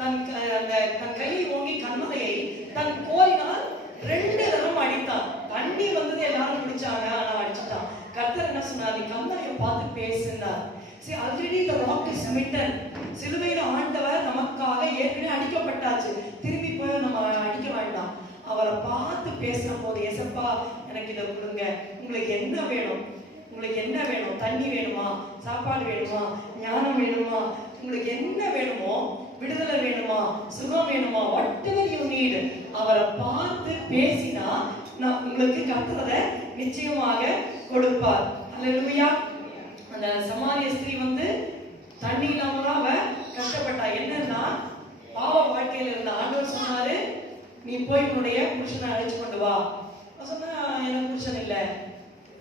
தன் கையை ஓங்கி கண்மலையை தன் கோலினால் 2 தரம் அடித்தான். தண்ணி வந்தது, எல்லாரும் குடிச்சாங்க, ஆனா அடிச்சுட்டான். கர்த்தர் என்ன சொன்னார்? நீ கண்மலையை பார்த்து பேசுனார். See, already the rock is smitten. சிலுவையில ஆண்டவர் நமக்காக ஏற்கனவே அடிக்கப்பட்டாச்சு. திரும்பி போய் நம்ம அடிக்க வேண்டாம். அவரை பார்த்து பேசும் போது, ஏசப்பா எனக்கு இதை கொடுங்க, உங்களுக்கு என்ன வேணும்? உங்களுக்கு என்ன வேணும்? தண்ணி வேணுமா? சாப்பாடு வேணுமா? ஞானம் வேணுமா? உங்களுக்கு என்ன வேணுமோ, விடுதலை வேணுமா? சுகம் வேணுமா? whatever you need, அவரை பார்த்து பேசினா நான் உங்களுக்கு கர்த்தரை நிச்சயமாக கொடுப்பார். அல்லேலூயா. அந்த சமாரிய ஸ்திரீ வந்து தண்ணி இல்லாம அவ கஷ்டப்பட்டா. என்னன்னா பாவ வாழ்க்கையில இருந்த ஆண்டவர் சொன்னாரு, நீ போய் உன்னுடைய புருஷனை அழைச்சு கொண்டு வா. சொன்னா எனக்கு புருஷன் இல்ல.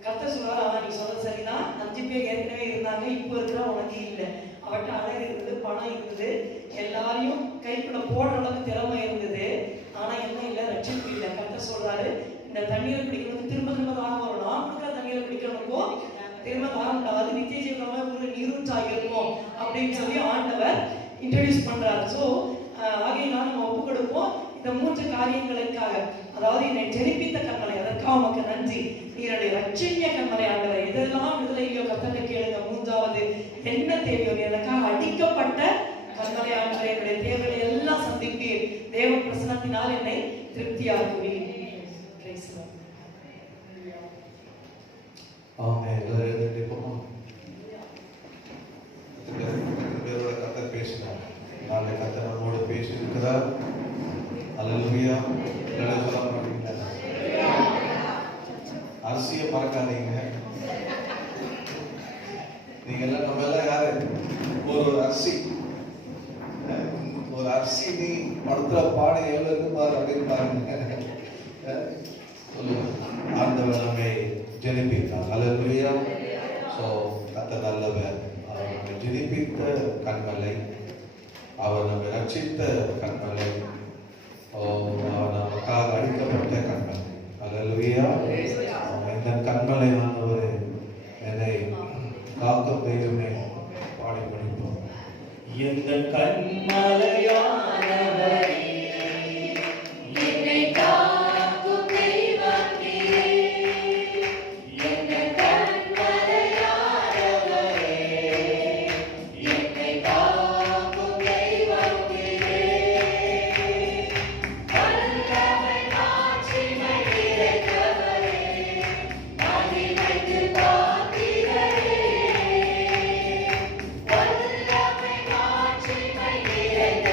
கர்த்தர் சொல்றாரு, ஆனா நீ சொன்னது சரிதான், 5 பேர் ஏற்கனவே இருந்தாங்க, இப்போ இருக்கிற உனக்கு இல்லை. அவர்கிட்ட அழகு இருந்தது, பணம் இருந்தது, எல்லாரையும் கைக்குள்ள போடுற அளவுக்கு திறமை இருந்தது. ஆனா என்ன இல்லை, ரட்சிப்பு இல்லை. கர்த்தர் சொல்றாரு, இந்த தண்ணீரை குடிக்கிறதுக்கு திரும்ப திரும்ப தாகம் வரும். நான் கொடுக்குற தண்ணீரை குடிக்கிறவனுக்கும் திரும்ப தாகம் உண்டாவது, நித்திய ஜீவனமா ஒரு நீரூற்றாக இருக்கும் அப்படின்னு சொல்லி ஆண்டவர் இன்ட்ரடியூஸ் பண்றாரு. ஸோ ஆகையினால் நம்ம ஒப்பு கொடுப்போம் இந்த 3 காரியங்களுக்காக. அதாவது என்னை ஜெனிப்பித்த கண்மலை, அதற்காக உமக்கு நன்றி. நீருடைய ரட்சண்ய கண்மலை ஆண்டவரை, எதெல்லாம் விடுதலையோ கர்த்தரை கேளுங்க. 3வது என்ன தேவையோ, எனக்காக அடிக்கப்பட்ட கண்மலை ஆண்டவரை, என்னுடைய தேவைகளை எல்லாம் சந்திப்பீர். தேவ பிரசனத்தினால் என்னை திருப்தியாக்குவீர். கர்த்தர் பேசினார். நாளை கர்த்தர் நம்மோடு பேசி இருக்கிறார். அல்லேலூயா. அரிசியை மறக்காதீங்க. நீங்க எல்லாம், நம்ம எல்லாம் யாரு, ஒரு அரிசி, ஒரு அரிசி நீ படுத்துற பாடு எவ்வளவு இருக்கு பாரு அப்படின்னு பாருங்க. ஆண்டவர் நம்மை ஜெனிப்பித்தார். அல்லேலூயா. ஸோ கர்த்தர் நல்லவர். அவர் நம்மை ஜெனிப்பித்த கண்மலை, அவர் நம்மை ரட்சித்த கண்மலை, அவர் நமக்காக அடிக்கப்பட்ட கண்மலை. அல்லேலூயா. இந்த கண்மலையானவரே, என்னை காக்கும் தெய்வமே பாடி முடிப்போம். எந்த கண்மலையானவரே, என்னை காக்கும் தெய்வம் நீரே. எந்த கண்மலையானவரே, என்னை காக்கும் தெய்வம் நீரே. வல்லமை மாட்சிமை நிறைந்தவரே, மகிமைக்கு பாத்திரரே. வல்லமை மாட்சிமை நிறைந்தவரே,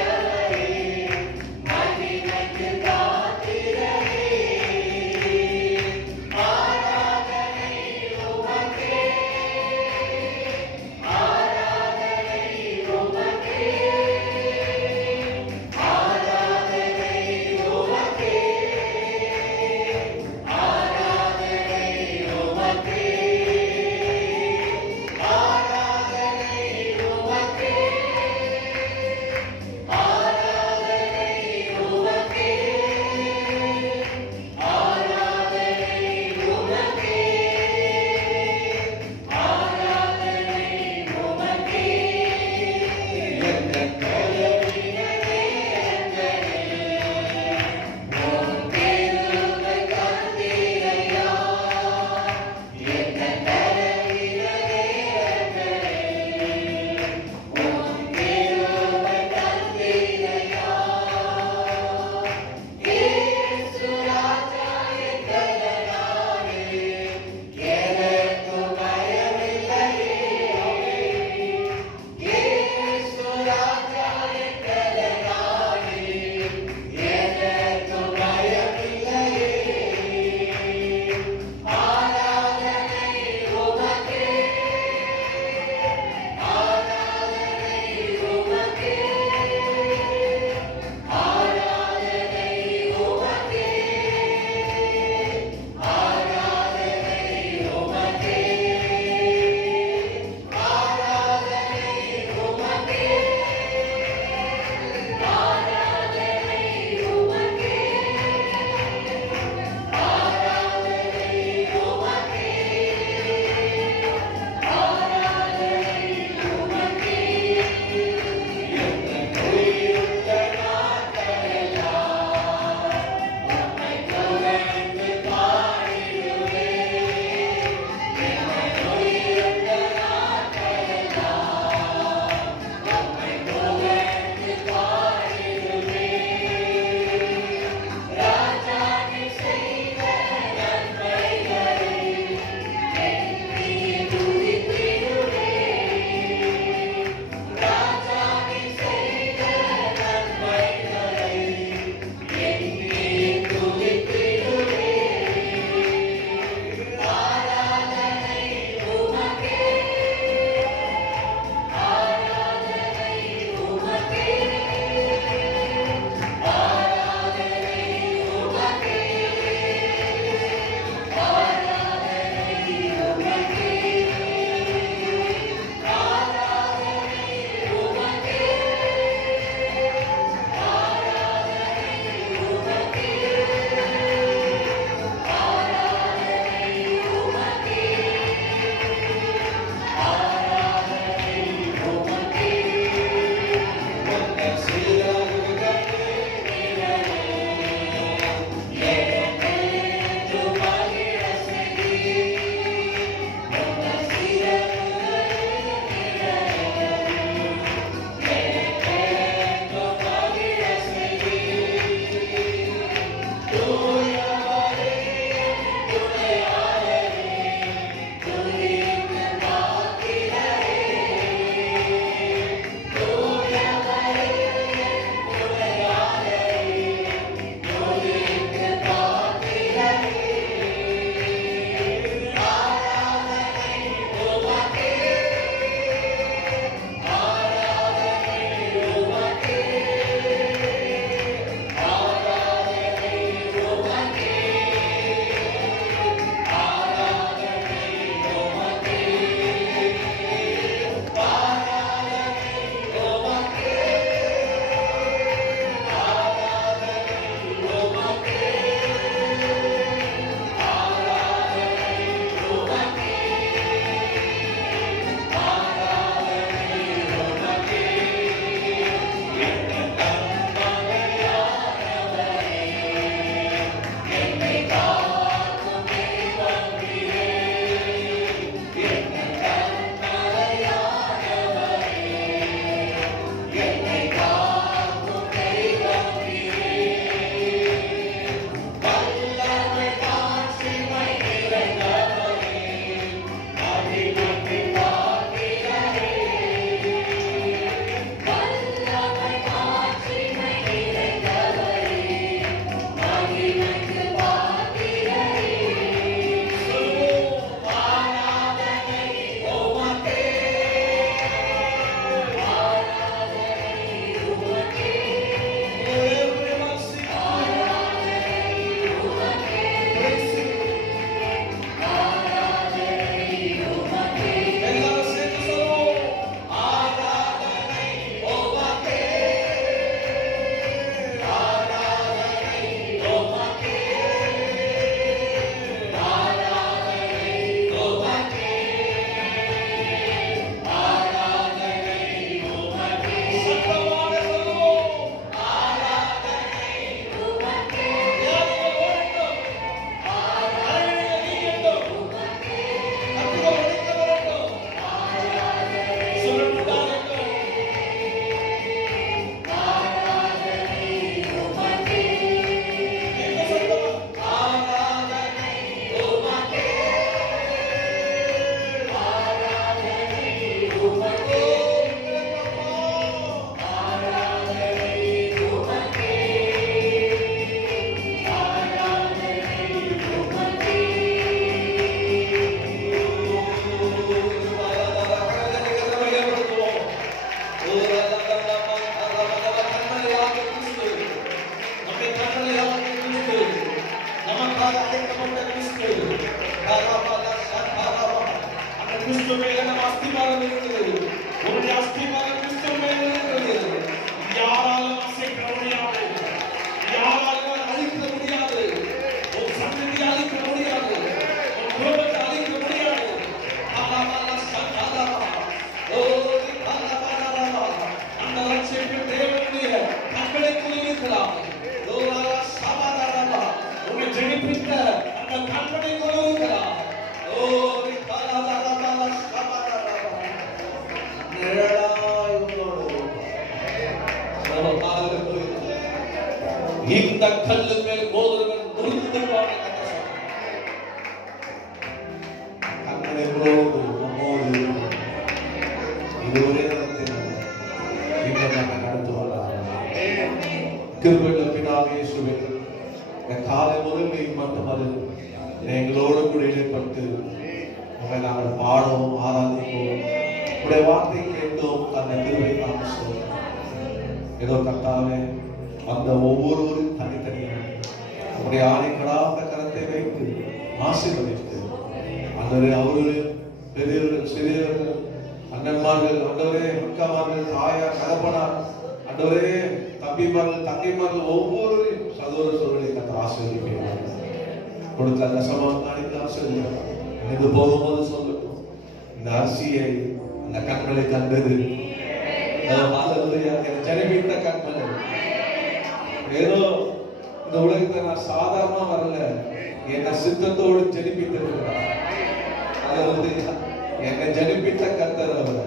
கிறிஸ்து மேல நம்ம அஸ்திபாரம் இருக்கிறது. உன்னுடைய அஸ்திபாரம் கிறிஸ்து மேல இருக்கிறது. யாராலும் அசைக்க முடியாது, யாராலும் அழிக்க முடியாது, உன் சந்ததியை அழிக்க முடியாது, உன் குடும்பத்தை அழிக்க முடியாது. அந்த லட்சியத்தில் தேவனுடைய கண்களுக்குள் இருக்கலாம். உன்னை ஜெயிப்பித்த அந்த கண்களுக்குள் இருக்கலாம். இந்த கல்லு மேல் போதவன் முறிந்துவான். கண்களோடு நம்மோடு இது ஒரே நேரத்தில் நடத்துவார். கிருபையுள்ள பிதாவே இயேசுவே, இந்த காலை முதல் மட்டுமல்ல எங்களோடு கூட இடைப்பட்டு உங்களை நாங்கள் பாடவும் ஆராதிப்போம். உடைய வார்த்தை கேட்டோம். அந்த கிருபை நாம் சொல்றோம். ஏதோ கர்த்தாவே அந்த ஒவ்வொருவரும் தனித்தனியாக உடைய ஆணைக்கடாத கரத்தை வைத்து ஆசீர்வதித்து அவர்கள் பெரியவர்கள் சிறியவர்கள் அண்ணன்மார்கள் அண்டவரே அக்காமார்கள் தாயார் தகப்பனார் அண்டவரே தம்பிமார்கள் தங்கைமார்கள் ஒவ்வொருவரையும் சகோதர சோழரை கத்த ஆசீர்வதிக்கிறார். கொடுத்த அந்த சமாதானத்தை ஆசீர்வதிக்கிறார். இது போகும்போது சொல்லட்டும், இந்த அரிசியை அந்த கண்களை கண்டது ஜனவீட்ட கண்மலை. ஏதோ இந்த உலகத்தை நான் சாதாரணமா வரல, என்னை சித்தத்தோடு ஜனிப்பித்திருக்கிறார். என்னை ஜனிப்பித்த கர்த்தர் அவர்.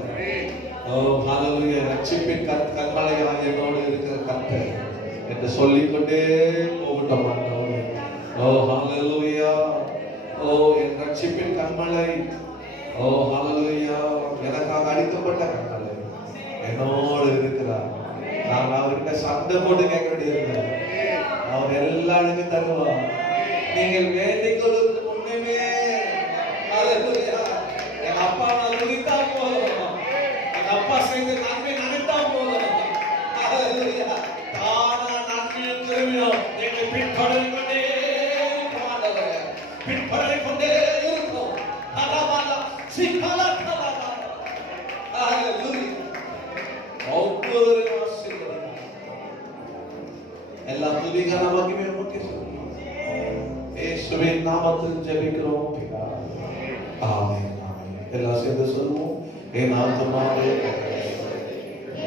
ரட்சிப்பின் கண்மலையாக என்னோடு இருக்கிற கர்த்தர் என்று சொல்லிக்கொண்டே போகட்ட மாட்டோம். என் ரட்சிப்பின் கண்மலை, எனக்காக அடிக்கப்பட்ட கண்மலை என்னோடு இருக்கிறார். நான் அவர்கிட்ட சண்டை போட்டு கேட்க வேண்டியதில்லை. அவர் எல்லாருக்கும் தருவார். நீங்கள் வேண்டிக் கொள்ளுக்கு முன்னமே எங்க அப்பா நான் துணித்தா போதும், எங்க அப்பா செய்த நன்மை நினைத்தா போதும். தானா நன்மையும் திரும்பியும் எங்களை பின்தொடர்ந்து கொண்டே பின்பற்றி கொண்டே இருக்கும். எல்லா துதிகார மகிமை உமக்கு இயேசுவின் நாமத்தில் ஜெபிக்கிறோம் பிதாவே. ஆமென் ஆமென். எல்லாம் சேர்ந்து சொல்லுவோம். என் ஆத்துமாவே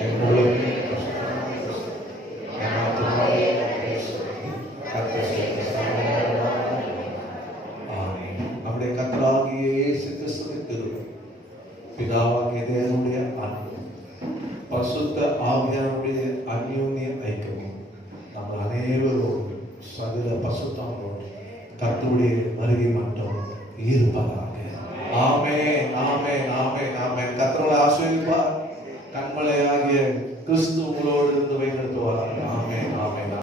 என் முழு நம்முடைய கர்த்தராகிய இயேசு கிறிஸ்துவின் கிருபை, பிதாவாகிய தேவனுடைய அன்பு, பரிசுத்த ஆவியானவருடைய அந்யோன்ய ஐக்கியம் நம்ம அனைவரோடு சகல பரிசுத்தங்களோடு கர்த்தருடைய வருகை மட்டும் இருப்பதாக. ஆமென் ஆமென் ஆமென் ஆமென். கர்த்தரோட ஆசீர்வதிப்பார். கண்மலையாகிய கிறிஸ்து உங்களோடு இருந்து வழிநடத்துவார். ஆமென் ஆமென்.